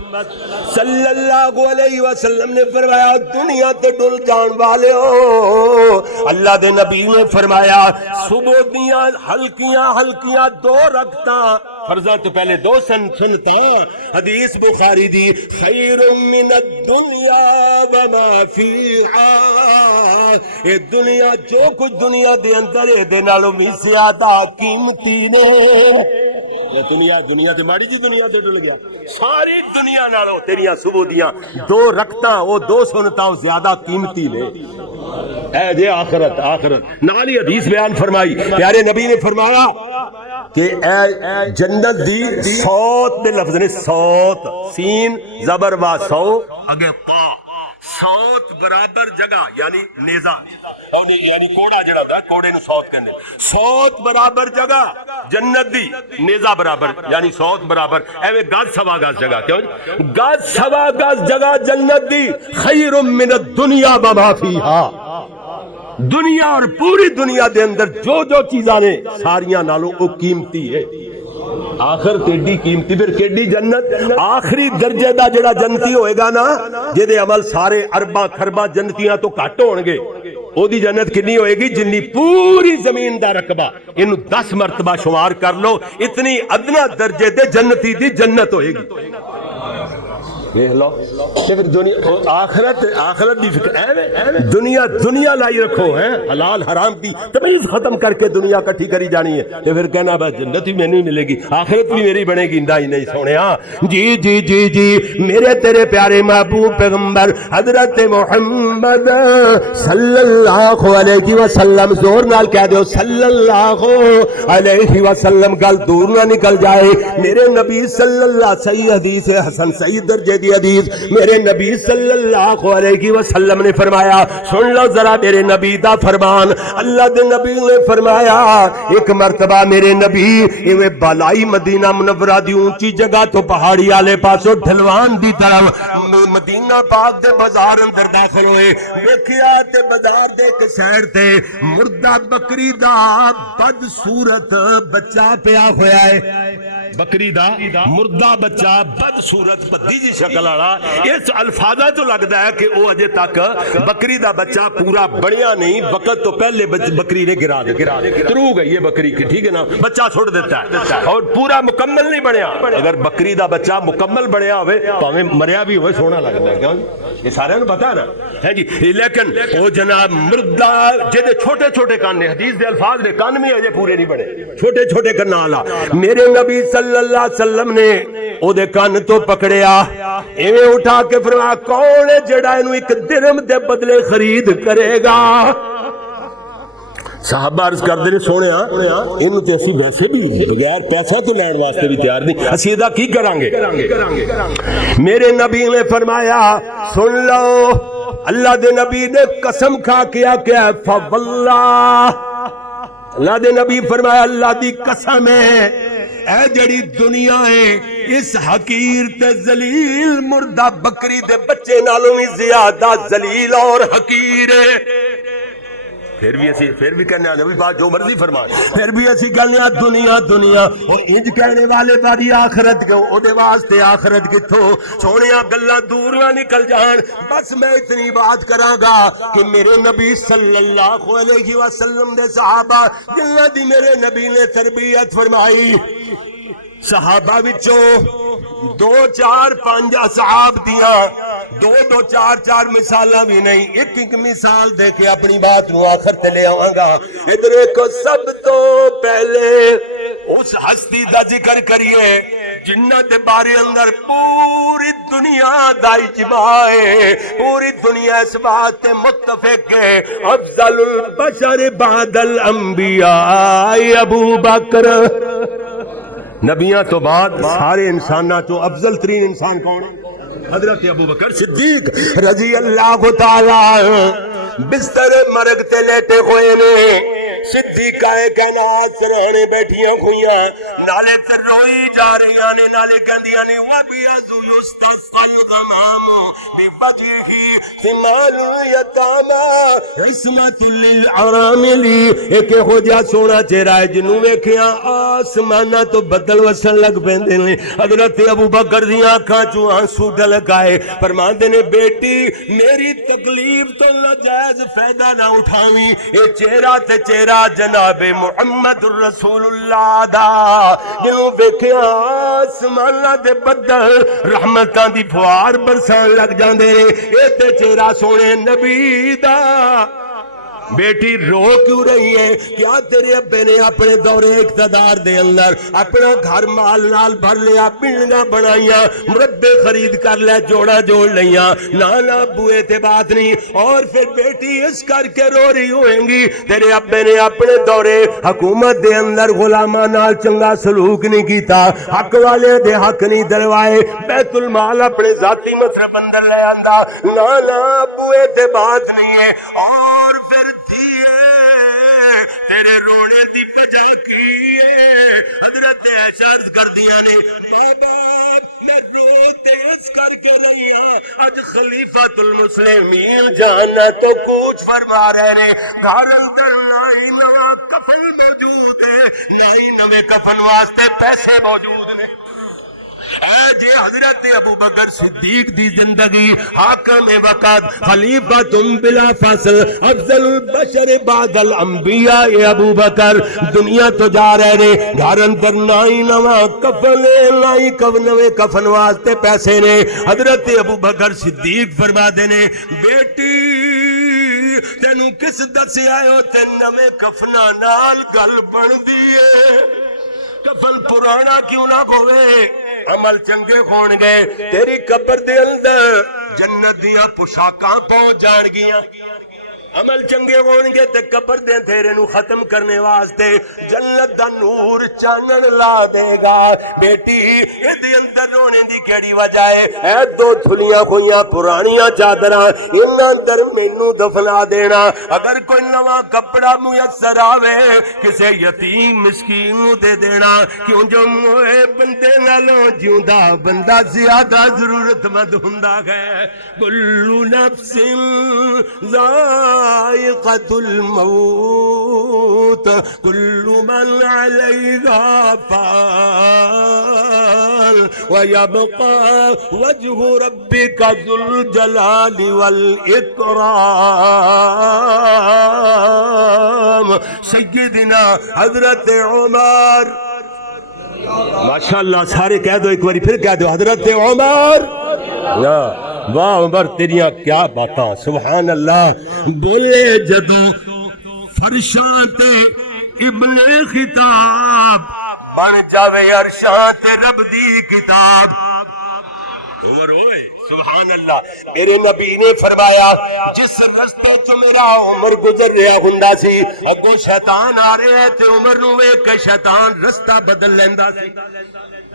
صلی اللہ علیہ وسلم نے فرمایا دنیا تے ڈل جان والے ہو اللہ دے نبی نے فرمایا صبح دیاں ہلکیاں 2 رکعتاں فرضاں تو پہلے 2 سنتا حدیث بخاری دی خیر من الدنیا وما فیہا اے دنیا جو کچھ دنیا دے اندر اے دے نالوں بھی زیادہ قیمتی نے دنیا تے ماڑی جی دنیا تے ڈل گیا ساری دنیا نالوں تیریاں صبح دیاں 2 رکعتاں او 2 سنتاں زیادہ قیمتی نے اے جے آخرت نال ہی حدیث بیان فرمائی پیارے نبی نے فرمایا کہ اے جنت دی صوت دے لفظ نے صوت سین زبر وا سو اگے پا صوت برابر جگہ یعنی نیزہ یعنی کوڑا جڑا دا کوڑے نو صوت کہنے صوت برابر جگہ جنت دی نیزہ برابر یعنی صوت برابر ایویں گز سوا گز جگہ کیوں گز سوا گز جگہ جنت دی خیر من الدنیا وما فیہا دنیا اور پوری دنیا دے اندر جو چیزاں نے ساریاں نالوں او قیمتی ہے آخر تیڈی قیمتی پھر کیڈی جنت آخری درجے دا جڑا جنتی ہوئے گا نا جے عمل سارے ارباں خرباں جنتیاں تو گھٹ ہون گے او دی جنت کنی ہوئے گی جنی پوری زمین دا رقبہ انہوں 10 مرتبہ شمار کر لو اتنی ادنا درجے دے جنتی دی جنت ہوئے گی دیکھ لو پھر دنیا آخرت دی فکر دنیا لائی رکھو ہیں حلال حرام کی تمیز ختم کر کے دنیا کٹھی کری جانی ہے تو پھر کہنا بس جنت بھی میں نہیں ملے گی آخرت بھی میری بنے گی نہیں سونے جی میرے تیرے پیارے محبوب پیغمبر حضرت محمد صلی اللہ علیہ وسلم زور نال کہہ دو صلی اللہ علیہ وسلم گل دور نہ نکل جائے میرے نبی صلی اللہ صحیح حدیث حسن صحیح درجے دی حدیث میرے نبی صلی اللہ علیہ وسلم نے فرمایا سن لو ذرا میرے نبی دا فرمان اللہ دے نبی نے فرمایا ایک مرتبہ میرے نبی ایویں بالائی مدینہ منورہ دی اونچی جگہ تو پہاڑی والے پاسوں ڈھلوان دی طرف مدینہ پاک دے بازار اندر داخل ہوئے ویکھیا تے بازار دے ایک سائر تے مردہ بکری دا بد صورت بچہ پیا ہویا ہے بکری دا مردہ بچہ بد صورت بدی جی شکل والا اس الفاظہ تو لگتا ہے کہ وہ اجے تک بکری دا بچہ پورا بڑھیا نہیں وقت تو پہلے بکری نے گرا ترو گئی ہے بکری کی ٹھیک ہے نا بچہ چھوڑ دیتا ہے اور پورا مکمل نہیں بنیا اگر بکری دا بچہ مکمل بنیا ہوئے پاویں مریا بھی ہوئے سونا لگتا ہے کیوں یہ سارے پتا نا ہے جی لیکن وہ جناب مردہ جہدے چھوٹے چھوٹے کان نے حدیث دے الفاظ دے کان بھی اجے پورے نہیں بنے چھوٹے چھوٹے کان والا میرے نبی صلی اللہ علیہ وسلم نے او دے کان تو پکڑیا ایویں اٹھا کے فرمایا کون ہے جڑا اینو ایک درہم دے بدلے خرید کرے گا؟ صحابہ عرض کردے نے سونیا اینو تے اسی ویسے بھی بغیر پیسہ تو لین واسطے بھی تیار نہیں، اسی دا کی کریں گے؟ میرے نبی نے فرمایا سن لو، اللہ دے نبی نے قسم کھا کے کیا فواللہ، اللہ دے نبی فرمایا اللہ دی قسم ہے اے جڑی دنیا ہے اس حقیر تے ذلیل مردہ بکری دے بچے نالوں بھی زیادہ ذلیل اور حقیر ہے۔ پھر بھی کہنے نبی بات جو مرضی فرمائے، پھر بھی اسی کہنے دنیا دنیا، وہ انج کہنے والے باری آخرت کے او دے واسطے آخرت کتھوں سونیا گلاں دور نہ نکل جان۔ بس میں اتنی بات کراں گا کہ میرے نبی صلی اللہ علیہ وسلم دے صحابہ جنہاں دی میرے نبی نے تربیت فرمائی، صحابہ وچوں دو چار پانچ اصحاب دیاں دو چار مثالاں بھی نہیں، ایک مثال دے کے اپنی بات نو آخر تے لے آواں گا۔ ادھر ایک سب تو پہلے اس ہستی دا ذکر کریے جنہ دے بارے اندر پوری دنیا دا اجماع ہے، پوری دنیا اس بات تے متفق ہے افضل البشر بعد الانبیاء ابو بکر، نبیاں تو بعد سارے انساناں تو افضل ترین انسان کون ہے؟ حضرت ابو بکر صدیق رضی اللہ تعالی بستر مرگ تے لیٹے ہوئے نے، صدیقہ کائنات سرہنے بیٹھیاں ہوئیاں، نالے تے روئی جا رہی نے، نالے کہندیاں نے وَبِيَضُ يُسْتَسْقَى الْغَمَامُ بِوَجْهِهِ ثِمَالُ الْيَتَامَى عِصْمَةٌ لِلْأَرَامِلِ، ایک ہو جا سونا چہرہ ہے جنوں ویکھیاں آسماناں تو بدل وسن لگ پیندے نے۔ حضرت ابو بکر دیاں اکھاں چوں آنسو ڈلک آئے، فرماندے نے بیٹی میری تکلیف تو ناجائز فائدہ نہ اٹھاویں، اے چہرہ تے چہرہ جناب محمد رسول اللہ دا جنوں ویکھیا آسماناں دے بدل رحمتاں دی فوار برسان لگ جاندے نے، اے تے چہرہ سونے نبی دا۔ بیٹی رو کیوں رہی ہے؟ کیا تیرے ابے نے اپنے دور اقتدار دے اندر اپنا گھر مال نال بھر لیا، پنڈیاں بنائیاں، مربے خرید کر لے، جوڑا جوڑ لیاں، نانا بوئے تے بات نہیں، اور پھر بیٹی اس کر کے رو رہی ہوئیں گی تیرے ابے نے اپنے دور حکومت دے اندر غلاماں نال چنگا سلوک نہیں کیتا، حق والے دے حق نہیں دلوائے، بیت المال اپنے ذاتی مصرف اندر لے آندا، نانا بوئے تے بات نہیں ہے، اور پھر تیرے رونے دی وجہ کی ہے؟ حضرت عائشہ عرض کر دیا نے بابا میں روتے اس کر کے رہی ہاں، اج خلیفۃ المسلمین جانا تو کوچ فرما رہے نے، گھر اندر نہ ہی نواں کفن موجود ہے، نہ ہی نوے کفن واسطے پیسے موجود نے۔ اے جے حضرت ابو بکر صدیق دی زندگی حاکم وقت خلیفۃ بلا فصل افضل البشر بعد الانبیاء ابو بکر دنیا تو جا رہے نے، گھر اندر نہ ہی نواں کفن نہ ہی نوے کفن واسطے پیسے نے۔ حضرت ابو بکر صدیق فرما دے نے بیٹی تینوں کس دسیا ہو تے نوے کفنا نال گل بن دی، کفن پرانا کیوں نہ ہوئے، عمل چنگے ہون گے، تیری قبر دے اندر جنت دیاں پوشاکاں پہنچ جان گیاں، عمل چنگے ہون گے تے قبر دے اندھیرے نو ختم کرنے واسطے جنت دا نور چانن لا دے گا۔ بیٹی اے دے اندر رونے دی کیڑی وجہ ہے؟ اے دو تھلیاں ہوئیاں پرانیاں چادراں انہاں اندر مینوں دفنا دینا، اگر کوئی نواں کپڑا میسر آوے کسے یتیم مسکین نو دے دینا، کیوں جو موئے بندے نالوں جیوندا بندہ زیادہ ضرورت مند ہوندا ہے۔ کل نفس ذائقۃ الموت کل من علیہا فان ویبقى وجہ ربک ذو الجلال والاکرام۔ سیدنا حضرت عمر، ماشاءاللہ سارے کہہ دو ایک باری پھر کہہ دو حضرت عمر، واہ عمر تیریاں کیا باتاں، سبحان اللہ۔ بولے جدوں فرشاں تے ابن خطاب بن جاوے عرشاں تے رب دی کتاب، عمر ہوئے سبحان اللہ میرے نبی نے فرمایا جس رستے چ میرا عمر گزر رہا ہوندا سی اگوں شیطان آ رہے تے عمر نو ویکھ کے شیطان رستہ بدل لیندا سی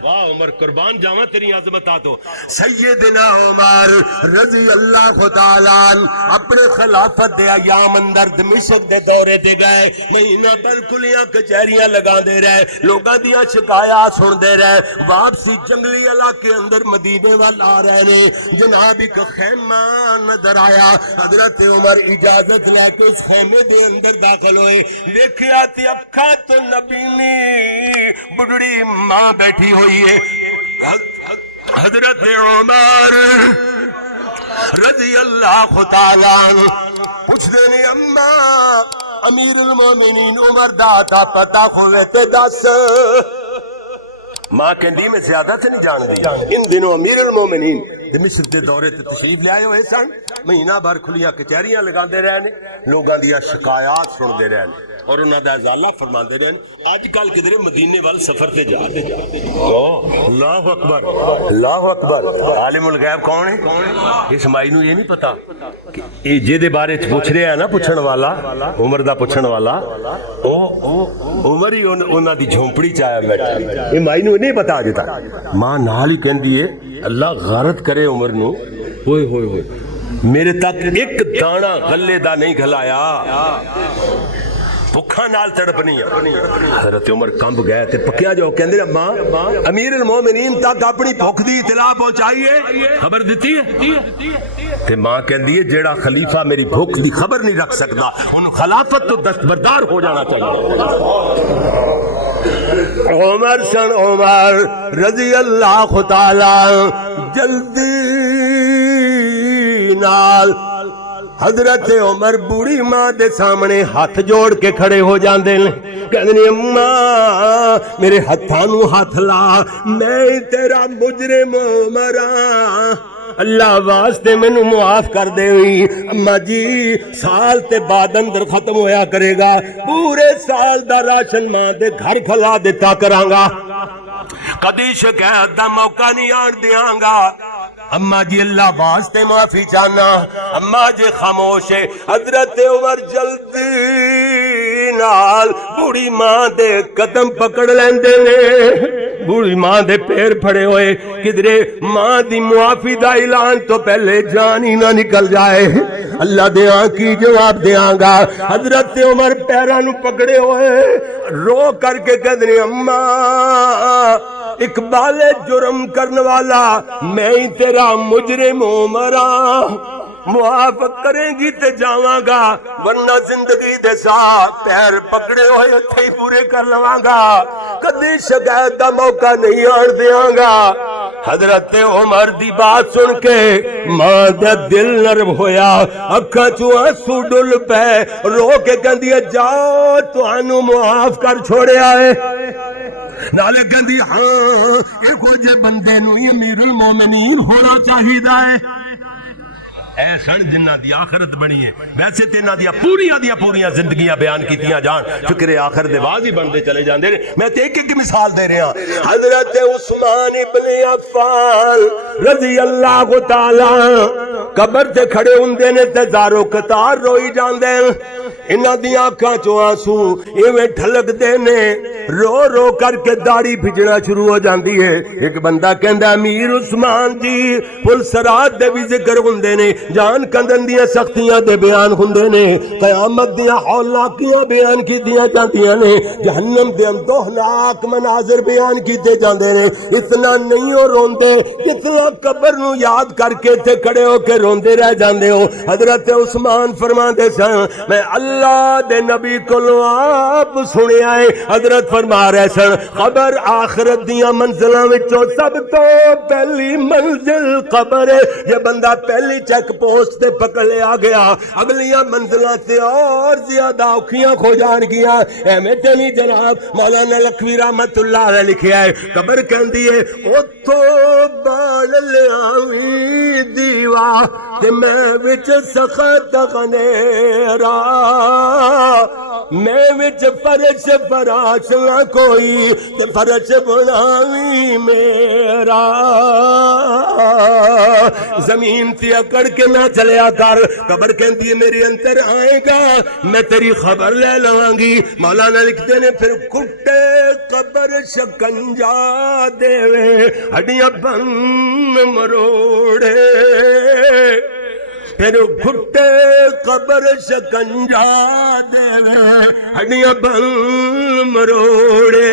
واہ عمر قربان جاواں تیری عظمتاں تو سیدنا عمر رضی اللہ تعالی عنہ اپنے خلافت دے ایام اندر دمشق دے دورے تے گئے مہینہ بھر کلیاں کچہریاں لگاندے رہے لوگاں دیاں شکایات سندے رہے واپسی جنگلی علاقے اندر مدینے وال آ رہے نے جناب ایک خیمہ نظر آیا حضرت عمر اجازت لے کے اس خیمے دے اندر داخل ہوئے دیکھیا تے اکھا تو نبی نے بڑھڑی ماں بیٹھی ہوئی حضرت عمر رضی اللہ تعالی عنہ پوچھتے نے اما امیر المومنین عمر دا پتہ ہوئے تے دس ماں کہندی میں زیادہ سے نہیں جان دی ان دنوں امیر المومنین دمشق دے دورے تے تشریف لے آئے ہوئے سن مہینہ بھر کھلیاں کچہریاں لگاندے رہے نے لوگاں دیا شکایات سنتے رہے نے اور انہاں دا ازالہ فرماندے رہے آج کل کدھر مدینے وال سفر تے جا اللہ اکبر اللہ اکبر عالم الغیب کون ہے اس مائی نو یہ نہیں پتا کہ جے دے بارے پوچھ رہے ہیں نا پوچھن والا عمر دا پوچھن والا عمر ہی انہاں دی جھونپڑی چ آیا بیٹھا یہ مائی نو نہیں پتا اج تک ماں نال ہی کہندی ہے اللہ غارت کرے عمر نو ہوئے ہوئے ہوئے میرے تک ایک دانہ غلے دا نہیں گھلایا بھکھا نال تڑپنی حضرت عمر کمب گئے تے پکیا جو کہندے اماں امیر المومنین تک اپنی بھوک دی اطلاع پہنچائیے خبر دیتی ہے تے ماں کہندی ہے جیڑا خلیفہ میری بھوک دی خبر نہیں رکھ سکتا ان خلافت تو دستبردار ہو جانا چاہیے عمر سن عمر رضی اللہ تعالی جلدی نال حضرت عمر بوڑھی ماں دے سامنے ہاتھ جوڑ کے کھڑے ہو جاندے نے کہندے اماں میرے ہتھاں نو ہاتھ لا میں تیرا مجرم عمر ہاں اللہ واسطے مینوں معاف کر دے اماں جی سال تے بعد اندر ختم ہویا کرے گا پورے سال دا راشن ماں دے گھر کھلا دیتا کراں گا کدی شکایت دا موقع نہیں آن دیاں گا اماں جی اللہ واسطے معافی چاہنا اماں جی خاموش ہے حضرت عمر جلدی نال بوڑھی ماں دے قدم پکڑ لیندے نے بوڑھی ماں دے پیر پھڑے ہوئے کدرے ماں دی معافی دا اعلان تو پہلے جان ہی نہ نکل جائے اللہ دیاں کی جواب دیاں گا حضرت عمر پیراں نو پکڑے ہوئے رو کر کے کہندے اماں اقبال جرم کرنے والا میں ہی تیرا مجرم عمراں معاف کریں گی تے جاواں گا ورنہ زندگی دے ساتھ پیر پکڑے ہوئے اتھے ہی پورے کر لواں گا کدی شکایت دا موقع نہیں آن دیاں گا حضرت عمر دی بات سن کے ماں دا دل نرم ہویا اکھاں چوں آنسو ڈل پے رو کے کہندی جاؤ تانوں معاف کر چھوڑیا ہے نالے کہندی ہاں ایکو جے بندے نو امیر المومنین ہونا چاہیدا ہے اے سن جنہ دی آخرت بنی ہے ویسے تے انہاں دیاں پوریاں زندگیاں بیان کیتیاں جان فکر آخر دے واضح بندے چلے جاندے میں تے ایک مثال دے رہا حضرت عثمان ابن عفان رضی اللہ تعالی قبر تے کھڑے ہوندے نے تے زارو قطار روئی جاندے انہاں دیاں اکھاں چوں آنسو ایویں ٹھلک دے نے رو رو کر کے داڑھی بھجنا شروع ہو جاندی ہے ایک بندہ کہندا امیر عثمان جی پل سرات دے بھی ذکر ہوندے نے جان کندن دیاں سختیاں دے بیان ہوندے نے قیامت دیاں ہولناکیاں بیان کیتیاں جاندیاں نے جہنم دے اندوہناک مناظر بیان کیتے جاندے نے اتنا نہیں ہو روندے جتنا قبر نو یاد کر کے تے کھڑے ہو کے روندے رہ جاندے ہو حضرت عثمان فرماندے سن میں اللہ دے نبی کولوں آپ سنیا ہے حضرت فرما رہے سن قبر آخرت دیاں منزلاں وچوں سب تو پہلی منزل قبر ہے یہ بندہ پہلی چیک پوسٹ تے پکڑ لیا گیا اگلیاں منزلاں تے اور زیادہ اوکھیاں کھو جان گیا ایویں تے نہیں جناب مولانا لکھوی رحمت اللہ علیہ لکھیا ہے قبر کہندی ہے اوتھوں بال لیاوی دیوا تے میں وچ سخت غنیرا میں وچ فرش فراش نہ کوئی تے فرش بناوی میرا زمین تے اکڑ کے نہ چلیا کر قبر کہندی ہے میرے اندر آئے گا میں تیری خبر لے لواں گی مولانا لکھتے نے پھر کھٹے قبر شکنجا دے ہڈیاں بن مروڑے پھر گھٹے قبر شکنجا دے ہڈیاں بن مروڑے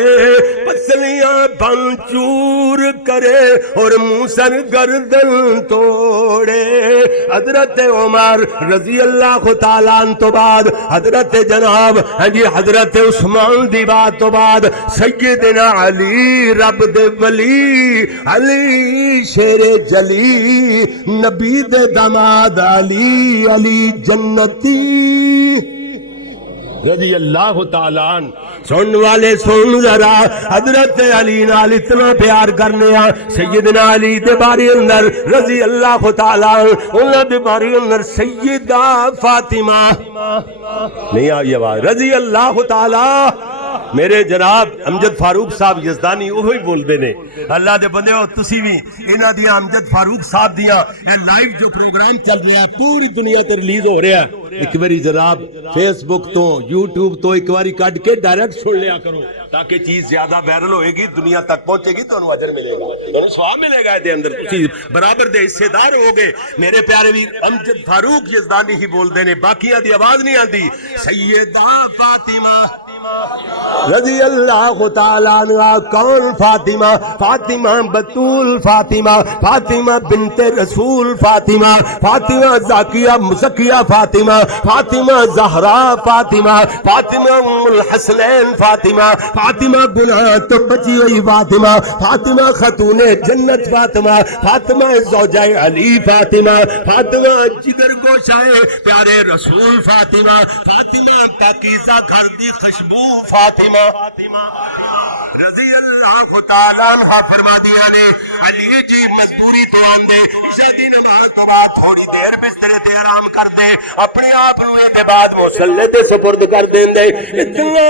پسلیاں بن چور کرے اور منہ سر گردن توڑے حضرت عمر رضی اللہ تعالیٰ عنہ تو بعد حضرت جناب حضرت عثمان دی بات تو بعد سیدنا علی رب دے ولی علی شیر جلی نبی دے داماد علی علی جنتی رضی اللہ تعالیٰ عنہ سن والے سن ذرا حضرت علی نال اتنا پیار کرنے سیدنا علی دے باری اندر رضی اللہ تعالیٰ عنہ انہاں دے باری اندر سیدہ فاطمہ نہیں آئی آواز رضی اللہ تعالیٰ میرے جناب امجد فاروق صاحب یزدانی وہی بول دے نے اللہ دے بندے ہو تسی بھی انہاں دیاں امجد فاروق صاحب دیاں اے لائیو جو پروگرام چل رہا ہے پوری دنیا تے ریلیز ہو رہا ہے ایک باری جناب فیس بک تو یوٹیوب تو ایک باری کٹ کے ڈائریکٹ سن لیا کرو تاکہ چیز زیادہ وائرل ہوئے گی دنیا تک پہنچے گی تو انہوں اجر ملے گا انہوں ثواب ملے گا دے اندر تسی برابر دے حصے دار ہو گئے میرے پیارے بھی امجد فاروق یزدانی ہی بول دے نے باقیاں دی آواز نہیں آندی سیدہ فاطمہ رضی اللہ تعالیٰ عنہ کون فاطمہ فاطمہ بطول فاطمہ فاطمہ بنت رسول فاطمہ فاطمہ زاکیہ مزکیہ فاطمہ فاطمہ زہرا فاطمہ فاطمہ ام الحسنین فاطمہ فاطمہ گناہ تو بچی ہوئی فاطمہ فاطمہ خاتون جنت فاطمہ فاطمہ زوجہ علی فاطمہ فاطمہ جگر گوشائے پیارے رسول فاطمہ فاطمہ پاکیزہ گھر دی خوشبو فاطمہ رضی اللہ تعالیٰ عنہ فرما دیا نے علی جی مزدوری تو آندے شادی نماز تو بعد تھوڑی دیر بسترے تے آرام کرتے اپنے آپ نو اے بعد مصلی تے سپرد کر دیندے اتنا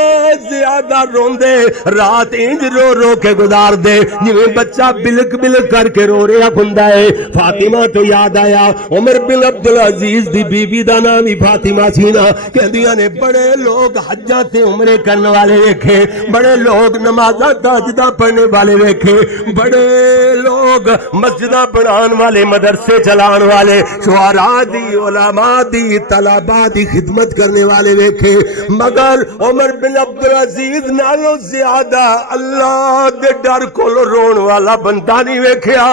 زیادہ روندے رات انج رو رو کے گزار دے جویں بچہ بلک بلک کر کے رو رہا ہوندا ہے فاطمہ تو یاد آیا عمر بن عبدالعزیز دی بیوی دا نام ہی فاطمہ سی نا کہندیاں نے بڑے لوگ حجاں تے عمرے کرنے والے ویکھے بڑے لوگ نمازاں تہجداں پڑھنے والے ویکھے بڑے لوگ مسجداں بنان والے مدرسے چلان والے شعراء دی علماء دی طلباء دی خدمت کرنے والے ویکھے مگر عمر بن عبدالعزیز نالوں زیادہ اللہ دے ڈر کول رون والا بندہ نہیں ویکھیا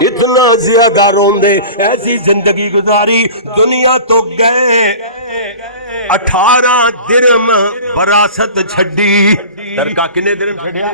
اتنا زیادہ رون دے ایسی زندگی گزاری دنیا تو گئے 18 درم وراثت چھڈی ترکا کنے درم چھڈیا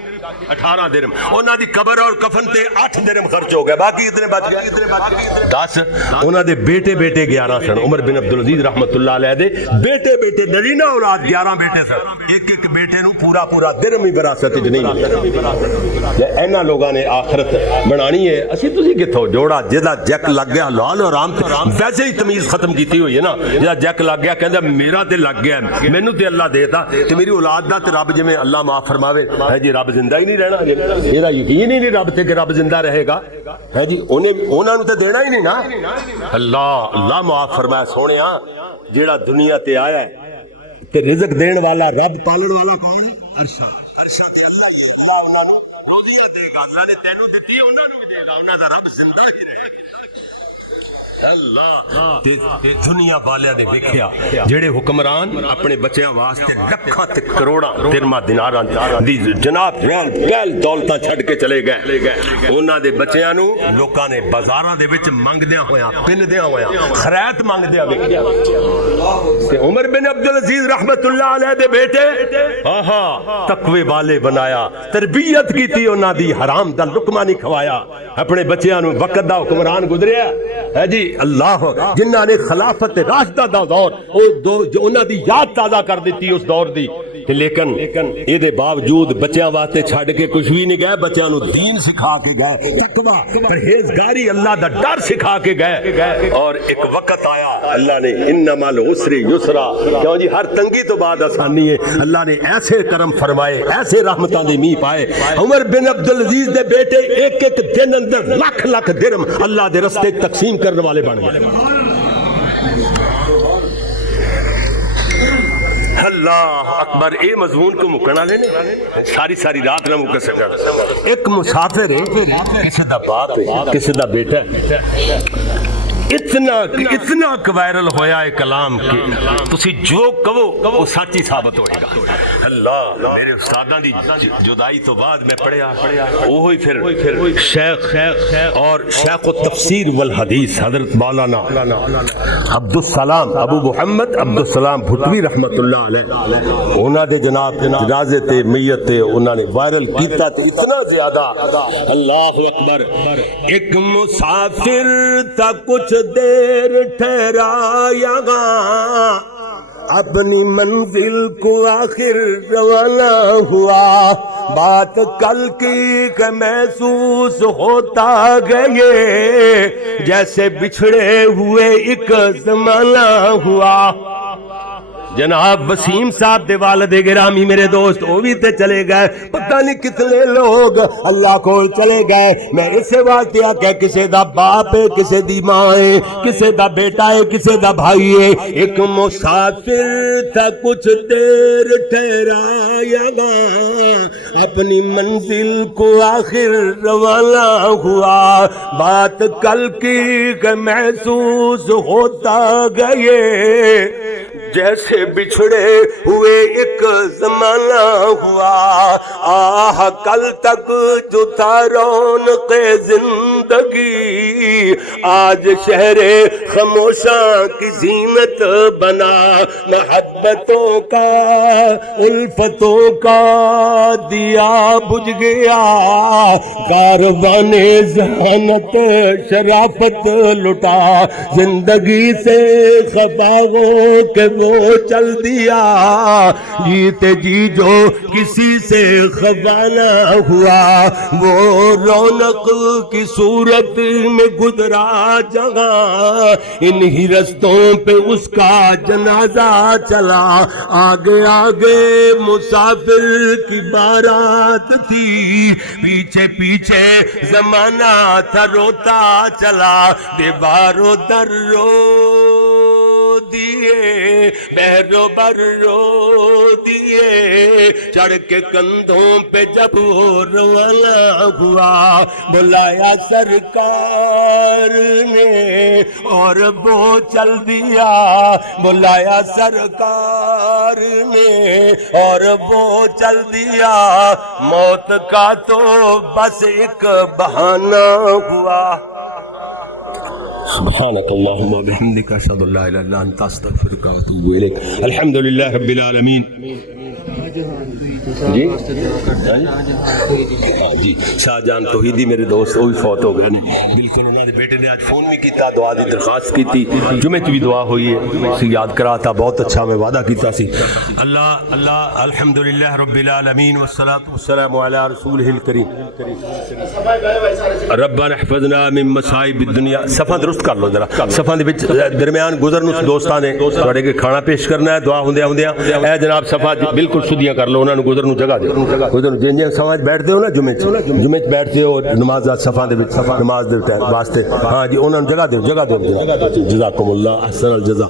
18 درم انہاں دی قبر اور کفن تے 8 درم خرچ ہو گیا باقی اتنے بچ گئے 10 انہاں دے بیٹے 11 سن عمر بن عبدالعزیز رحمت اللہ علیہ دے بیٹے نرینہ اولاد 11 بیٹے سن ایک بیٹے نو پورا درم ہی وراثت وچ نہیں ملیا اینا لوگاں نے آخرت بنانی ہے اسی تسی کتھوں جوڑا جدا جیک لگ گیا حلال اور حرام ویسے ہی تمیز ختم کیتی ہوئی ہے نا جدا جیک لگ گیا کہندا میرا تے لگ گیا مینوں تے اللہ دیتا تے میری اولاد دا تے رب جویں اللہ معاف فرماوے ہے جی رب زندہ ہی نہیں رہنا یہ یقین ہی نہیں رب تے کہ رب زندہ رہے گا ہے جی انہاں نوں تے دینا ہی نہیں نا اللہ معاف فرمائے سونیا جیڑا دنیا تے آیا ہے تے رزق دین والا رب پالن والا کون عرش تے اللہ انہاں نوں روزیاں دے گا اللہ نے تینوں دتی انہاں نوں بھی دے گا انہاں دا رب زندہ ہی رہے گا اللہ دنیا والے نے ویکھیا جڑے حکمران اپنے بچیاں واسطے لکھاں تے کروڑاں درہماں دیناراں دی جناب بیل دولتاں چھڈ کے چلے گئے انہاں دے بچیاں نو لوکاں نے بازاراں دے وچ منگدیاں ہویاں پندیاں ہویاں خیرات منگدیاں ویکھیا تے عمر بن عبدالعزیز رحمت اللہ علیہ دے بیٹے تقوی والے بنایا تربیت کیتی انہاں دی حرام دا لقمہ نہیں کھوایا اپنے بچیاں نو وقت دا حکمران گزریا ہے جی اللہ جنہاں نے خلافت راشدہ دا دور جو انہاں دی یاد تازہ کر دیتی اس دور دی لیکن یہ باوجود بچیاں واسطے چھڈ کے کچھ بھی نہیں گئے، بچیاں نو دین سکھا کے گئے، تقوی پرہیزگاری اللہ دا ڈر سکھا کے گئے۔ اور ایک وقت آیا اللہ نے انما العسر یسرا، کیوں جی ہر تنگی تو بعد آسانی ہے، اللہ نے ایسے کرم فرمائے، ایسے رحمتاں دے میہ پائے۔ عمر بن عبدالعزیز دے بیٹے ایک ایک دن اندر لاکھ لاکھ درہم اللہ دے رستے تقسیم کرنے والے بن گئے۔ اللہ اکبر، اے مضمون کو مکنا لینے ساری ساری رات نہ مکر سکا۔ ایک مسافر ہے، کسی دا باپ ہے، کسی دا بیٹا ہے، اتنا وائرل ہویا ہے کلام کہ تسی جو کہو وہ سچی ثابت ہوئے گا۔ اللہ میرے استاداں دی جدائی تو بعد میں پڑھیا وہی پھر شیخ اور شیخ التفسیر والحدیث حضرت مولانا عبدالسلام ابو محمد عبدالسلام بھٹوی رحمت اللہ علیہ، انہاں دے جناب جنازے تے میت تے انہاں نے وائرل کیتا تے اتنا زیادہ۔ اللہ اکبر، ایک مسافر تھا کچھ دیر ٹھہرایا گا، اپنی منزل کو آخر روانہ ہوا، بات کل کی کہ محسوس ہوتا گئے، جیسے بچھڑے ہوئے ایک زمانہ ہوا۔ جناب وسیم صاحب دے والد گرامی میرے دوست وہ بھی تے چلے گئے، پتہ نہیں کتنے لوگ اللہ کو چلے گئے۔ میں اسے واسطے آکھیا کسے دا باپ ہے، کسے دی ماں ہے، کسے دا بیٹا ہے، کسے دا بھائی ہے۔ ایک مسافر تھا کچھ دیر ٹھہرایا گا، اپنی منزل کو آخر روانہ ہوا، بات کل کی کہ محسوس ہوتا گئے، جیسے بچھڑے ہوئے ایک زمانہ ہوا۔ آہ کل تک جو تھا رونق زندگی، آج شہر خاموشاں کی زینت بنا، محبتوں کا الفتوں کا دیا بجھ گیا، کاروان ذہانت شرافت لٹا، زندگی سے خفا ہو کے وہ چل دیا، جیتے جی جو کسی سے خفا نہ ہوا، وہ رونق کی صورت میں گزرا جگہ، انہی رستوں پہ اس کا جنازہ چلا، آگے آگے مسافر کی بارات تھی، پیچھے پیچھے زمانہ تھا روتا چلا، دیواروں در رو دیے، بہرو بر رو دیے، چڑھ کے کندھوں پہ جب وہ روانہ ہوا، بلایا سرکار نے اور وہ چل دیا، بلایا سرکار نے اور وہ چل دیا، موت کا تو بس ایک بہانہ ہوا۔ سبحانك اللهم وبحمدك اشهد ان لا اله الا انت استغفرك واتوب اليك۔ الحمد لله رب العالمین۔ جی شاہ جان توحیدی میرے دوست وہ بھی فوت ہو گئے نے، بالکل انہوں نے بیٹے نے آج فون بھی کیتا، دعا دی درخواست کی تھی، جمعے کی بھی دعا ہوئی ہے، اسی یاد کرا تھا، بہت اچھا میں وعدہ کیتا سی۔ اللہ الحمدللہ رب العالمین والصلاة والسلام علی رسولہ الکریم۔ ربنا احفظنا من مصائب الدنیا، صفحہ درست کر لو ذرا، صفحہ دے وچ درمیان گزر نو دوستاں نے تواڈے کے کھانا پیش کرنا ہے، دعا ہوندیاں ہوندیاں اے جناب صفحہ بالکل سدیاں کر لو، انہاں نو گزر نو جگہ دیو، گزر نو جن سمجھ بیٹھدے ہو نا جمعے بیٹھتے ہو نماز صفحہ دے وچ نماز دے واسطے، ہاں جی انہاں نو جگہ دیو، جزاکم اللہ احسن الجزا۔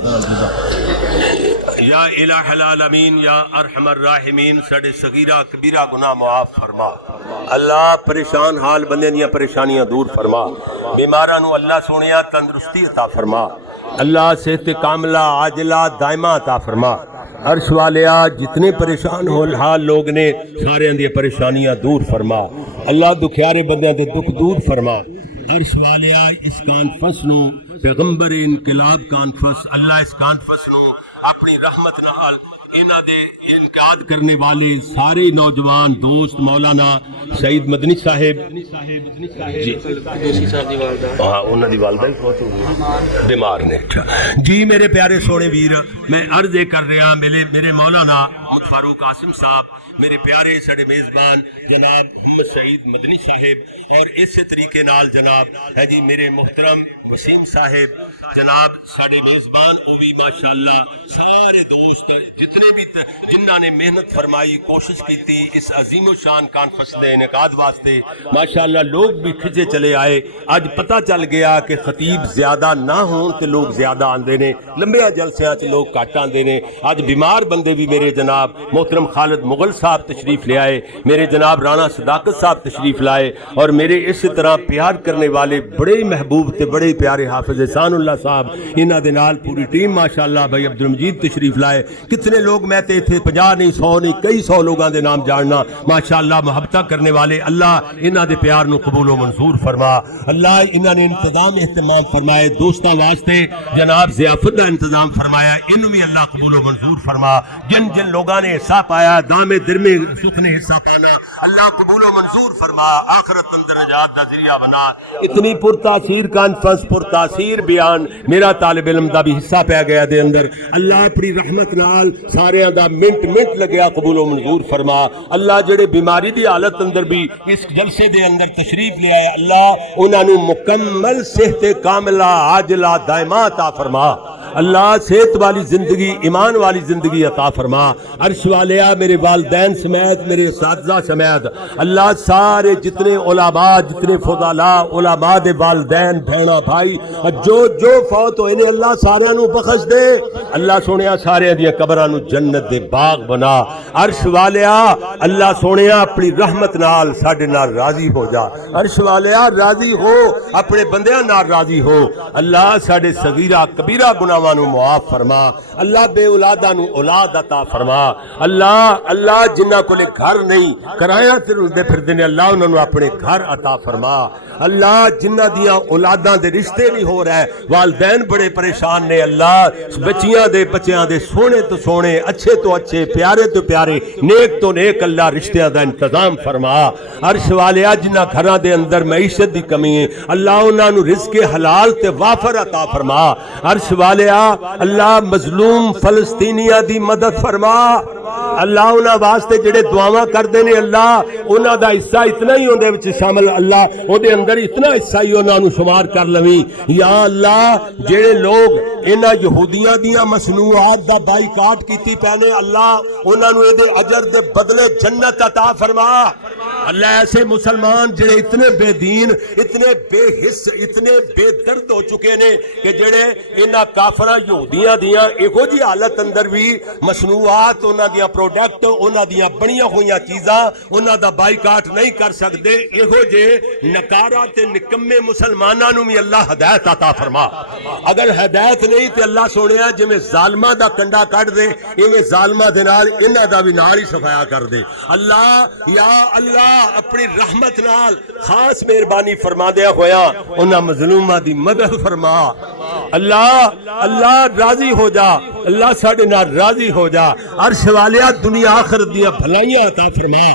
یا الہ العالمین یا ارحم الراحمین، ساڈے صغیرہ کبیرہ گناہ معاف فرما، اللہ پریشان حال بندے دیاں پریشانیاں دور فرما، بیماراں نو اللہ سونیا تندرستی عطا فرما، اللہ صحت کاملہ عاجلہ دائمہ عطا فرما، عرش والیا جتنے پریشان ہو حال لوگ نے سارے دی پریشانیاں دور فرما، اللہ دکھیارے بندیاں دے دکھ دور فرما، عرش والیا اس کانفرنس نو پیغمبر انقلاب کانفرنس، اللہ اس کانفرنس نو اپنی رحمت نال انہاں دے انعقاد کرنے والے سارے نوجوان دوست مولانا سعید مدنی صاحب جی ہاں انہاں دی والدہ ہی بہت بیمار نے جی میرے پیارے سونے ویر میں عرض کر رہا میرے مولانا محمد فاروق قاسم صاحب میرے پیارے ساڈے میزبان جناب محمد سعید مدنی صاحب اور اس طریقے نال جناب ہے جی میرے محترم وسیم صاحب جناب ساڈے میزبان وہ بھی ماشاءاللہ سارے دوست جتنے بھی جنہاں نے محنت فرمائی کوشش کی اس عظیم و شان کانفرنس دے انعقاد واسطے ماشاءاللہ لوگ بھی کھچے چلے آئے اج پتہ چل گیا کہ خطیب زیادہ نہ ہون تے لوگ زیادہ آندے نے لمبے جلسیاں چ لوگ گھٹ آندے نے اج بیمار بندے بھی میرے جناب محترم خالد مغل صاحب تشریف لے آئے میرے جناب رانا صداقت صاحب تشریف لائے اور میرے اس طرح پیار کرنے والے بڑے محبوب تے بڑے پیارے حافظ احسان اللہ صاحب انہاں دے نال پوری ٹیم ماشاءاللہ بھائی عبد المجید تشریف لائے کتنے لوگ میں تے تھے 50 نہیں 100 نہیں کئی 100 لوگاں دے نام جاننا ماشاءاللہ محبتہ کرنے والے اللہ انہاں دے پیار نو قبول و منظور فرما اللہ انہاں نے انتظام اہتمام فرمائے دوستاں واسطے جناب ضیافت دا انتظام فرمایا انہوں بھی اللہ قبول و منظور فرما جن جن لوگاں نے حصہ پایا دام در میں سکھ نے حصہ پانا اللہ قبول و منظور فرما آخرت اندر نجات دا ذریعہ بنا اتنی پرتاثیر کانفرنس پرتاثیر بیان میرا طالب علم دا بھی حصہ پہ گیا دے اندر اللہ اپنی رحمت نال سارے دا منٹ منٹ لگیا قبول و منظور فرما اللہ جڑے بیماری دی حالت اندر بھی اس جلسے دے اندر تشریف لے آئے اللہ انہاں نو مکمل صحت کاملہ عاجلہ دائمہ عطا فرما اللہ صحت والی زندگی ایمان والی زندگی عطا فرما عرش والیا میرے والدین سمیت میرے اساتذہ سمیت اللہ سارے جتنے علماء جتنے فضلاء علماء دے والدین بہنا بھائی جو فوت ہوئے نے اللہ سارے نو بخش دے اللہ سونیا سارے دیا قبراں نو جنت دے باغ بنا عرش والیا اللہ سونیا اپنی رحمت نال ساڈے نال راضی ہو جا عرش والیا راضی ہو اپنے بندیاں نال راضی ہو اللہ ساڈے صغیرہ کبیرہ گناہ نو معاف فرما اللہ بے اولادہ نو اولاد عطا فرما اللہ جنہ کو لے گھر نہیں کرایہ تے رلدے پھردے نے اللہ انہاں نو اپنے گھر عطا فرما اللہ جنہ دیاں اولاداں دے رشتے نہیں ہو رہے والدین بڑے پریشان نے اللہ بچیاں دے سونے تو سونے اچھے تو اچھے پیارے تو پیارے نیک تو نیک اللہ رشتیاں دا انتظام فرما عرش والیا جنہ گھراں دے اندر معیشت دی کمی ہے اللہ انہاں نو رزق حلال تے وافر عطا فرما عرش والیا اللہ مظلوم فلسطینیہ دی مدد فرما اللہ انہاں واسطے جڑے دعاواں کردے نے اللہ انہاں دا حصہ اتنا ہی ہوندے وچ شامل اللہ او دے اندر اتنا حصہ ہی انہاں نو شمار کر لویں یا اللہ جڑے لوگ انہاں یہودیاں دیاں مصنوعات دا بائیکاٹ کیتی پہنے اللہ انہاں نو اے دے اجر دے بدلے جنت عطا فرما اللہ ایسے مسلمان جڑے اتنے بے دین اتنے بے حس اتنے بے درد ہو چکے نے کہ جڑے انہاں کافراں یہودیاں دیاں ایہو جی حالت اندر بھی مصنوعات انہاں دیاں پروڈکٹ انہاں دیاں بنیاں ہوئیاں چیزاں انہاں دا بائیکاٹ نہیں کر سکدے ایہو جے نکارا تے نکمے مسلماناں نو بھی اللہ ہدایت عطا فرما اگر ہدایت نہیں تے اللہ سونیا جویں ظالماں دا کنڈا کٹ دے ایویں ظالماں دے نال انہاں دا بھی نال ہی صفایا کر دے اللہ یا اللہ اپنی رحمت نال خاص مہربانی فرما دیا ہویا انہاں مظلوماں دی مدد فرما اللہ راضی ہو جا اللہ ساڈے نال راضی ہو جا عرش والیا دنیا آخرت دیا بھلائیاں عطا فرما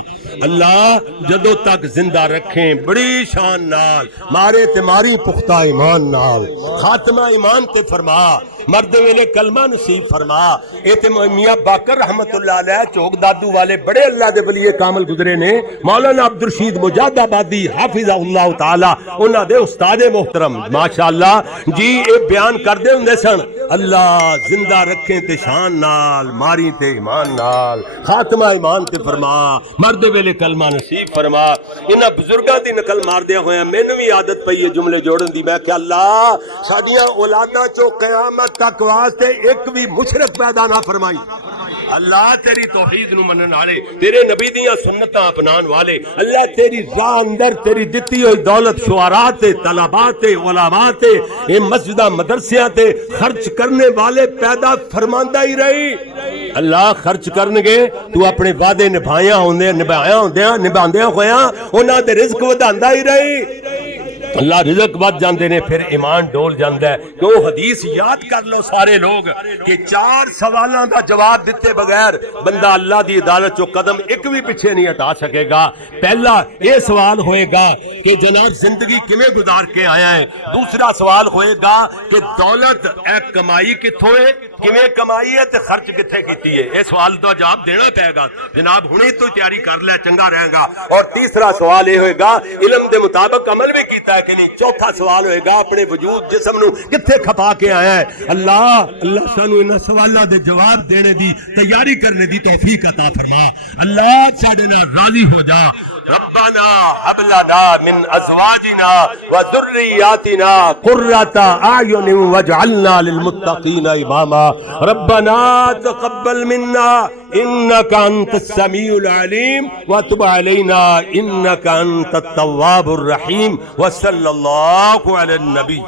اللہ جدوں تک زندہ رکھیں بڑی شان نال مارے تماری پختہ ایمان نال خاتمہ ایمان تے فرما مرد ویلے کلمہ نصیب فرما ایتے میاں باقر رحمت اللہ علیہ چوک دادو والے بڑے اللہ دے ولی کامل گزرے نے مولانا عبدالرشید مجاہد آبادی حافظ اللہ تعالی انہاں دے استاد محترم ماشاءاللہ جی اے بیان کردے ہوندے سن اللہ زندہ رکھیں تے شان نال ماری تے ایمان نال خاتمہ ایمان تے فرما مرد ویلے کلمہ نصیب فرما انہاں بزرگاں دی نقل مار دیا ہویا مینوں بھی عادت پئی ہے جملے جوڑن دی میں کہ اللہ ساڈیاں اولاداں چوں قیامت تک واسطے ایک بھی مشرک پیدا نہ فرمائی اللہ تیری توحید نو منن والے تیرے نبی دیاں سنتاں اپنان والے اللہ تیری راہ اندر تیری دتی ہوئی دولت شعراء تے طلباء تے علماء تے اے مسجداں مدرسیاں تے خرچ کرنے والے پیدا فرماندا ہی رہی اللہ خرچ کرنگے تو اپنے وعدے نبھایا ہوندے نبھاندیاں ہویاں انہاں دے رزق وداندا ہی رہی اللہ رزق ود جاندے نے پھر ایمان ڈول جاندا ہے. کہ وہ حدیث یاد کر لو سارے لوگ کہ 4 سوالاں دا جواب دیتے بغیر بندہ اللہ دی عدالت چو قدم ایک بھی پیچھے نہیں ہٹا سکے گا. پہلا یہ سوال ہوئے گا کہ جناب زندگی کیویں گزار کے آیا ہے. دوسرا سوال ہوئے گا کہ دولت اے کمائی کتھوں ہے, کیویں کمائی ہے تے خرچ کتھے کیتی ہے. اس سوال دا جواب دینا پائے گا جناب, ہنے تو تیاری کر لے چنگا رہے گا. اور تیسرا سوال یہ ہوئے گا علم دے مطابق عمل بھی کیتا ہے کہ نہیں. چوتھا سوال ہوئے گا اپنے وجود جسم نو کتھے کھپا کے آیا ہے. اللہ سانو انہاں سوالاں دے جواب دینے دی تیاری کرنے دی توفیق عطا فرما. اللہ ساڈے نال راضی ہو جا. ربنا هب لنا من ازواجنا وذرياتنا قرة اعين واجعلنا للمتقين اماما. ربنا تقبل منا انك انت السميع العليم وتب علينا انك انت التواب الرحيم. وصلى الله على النبي.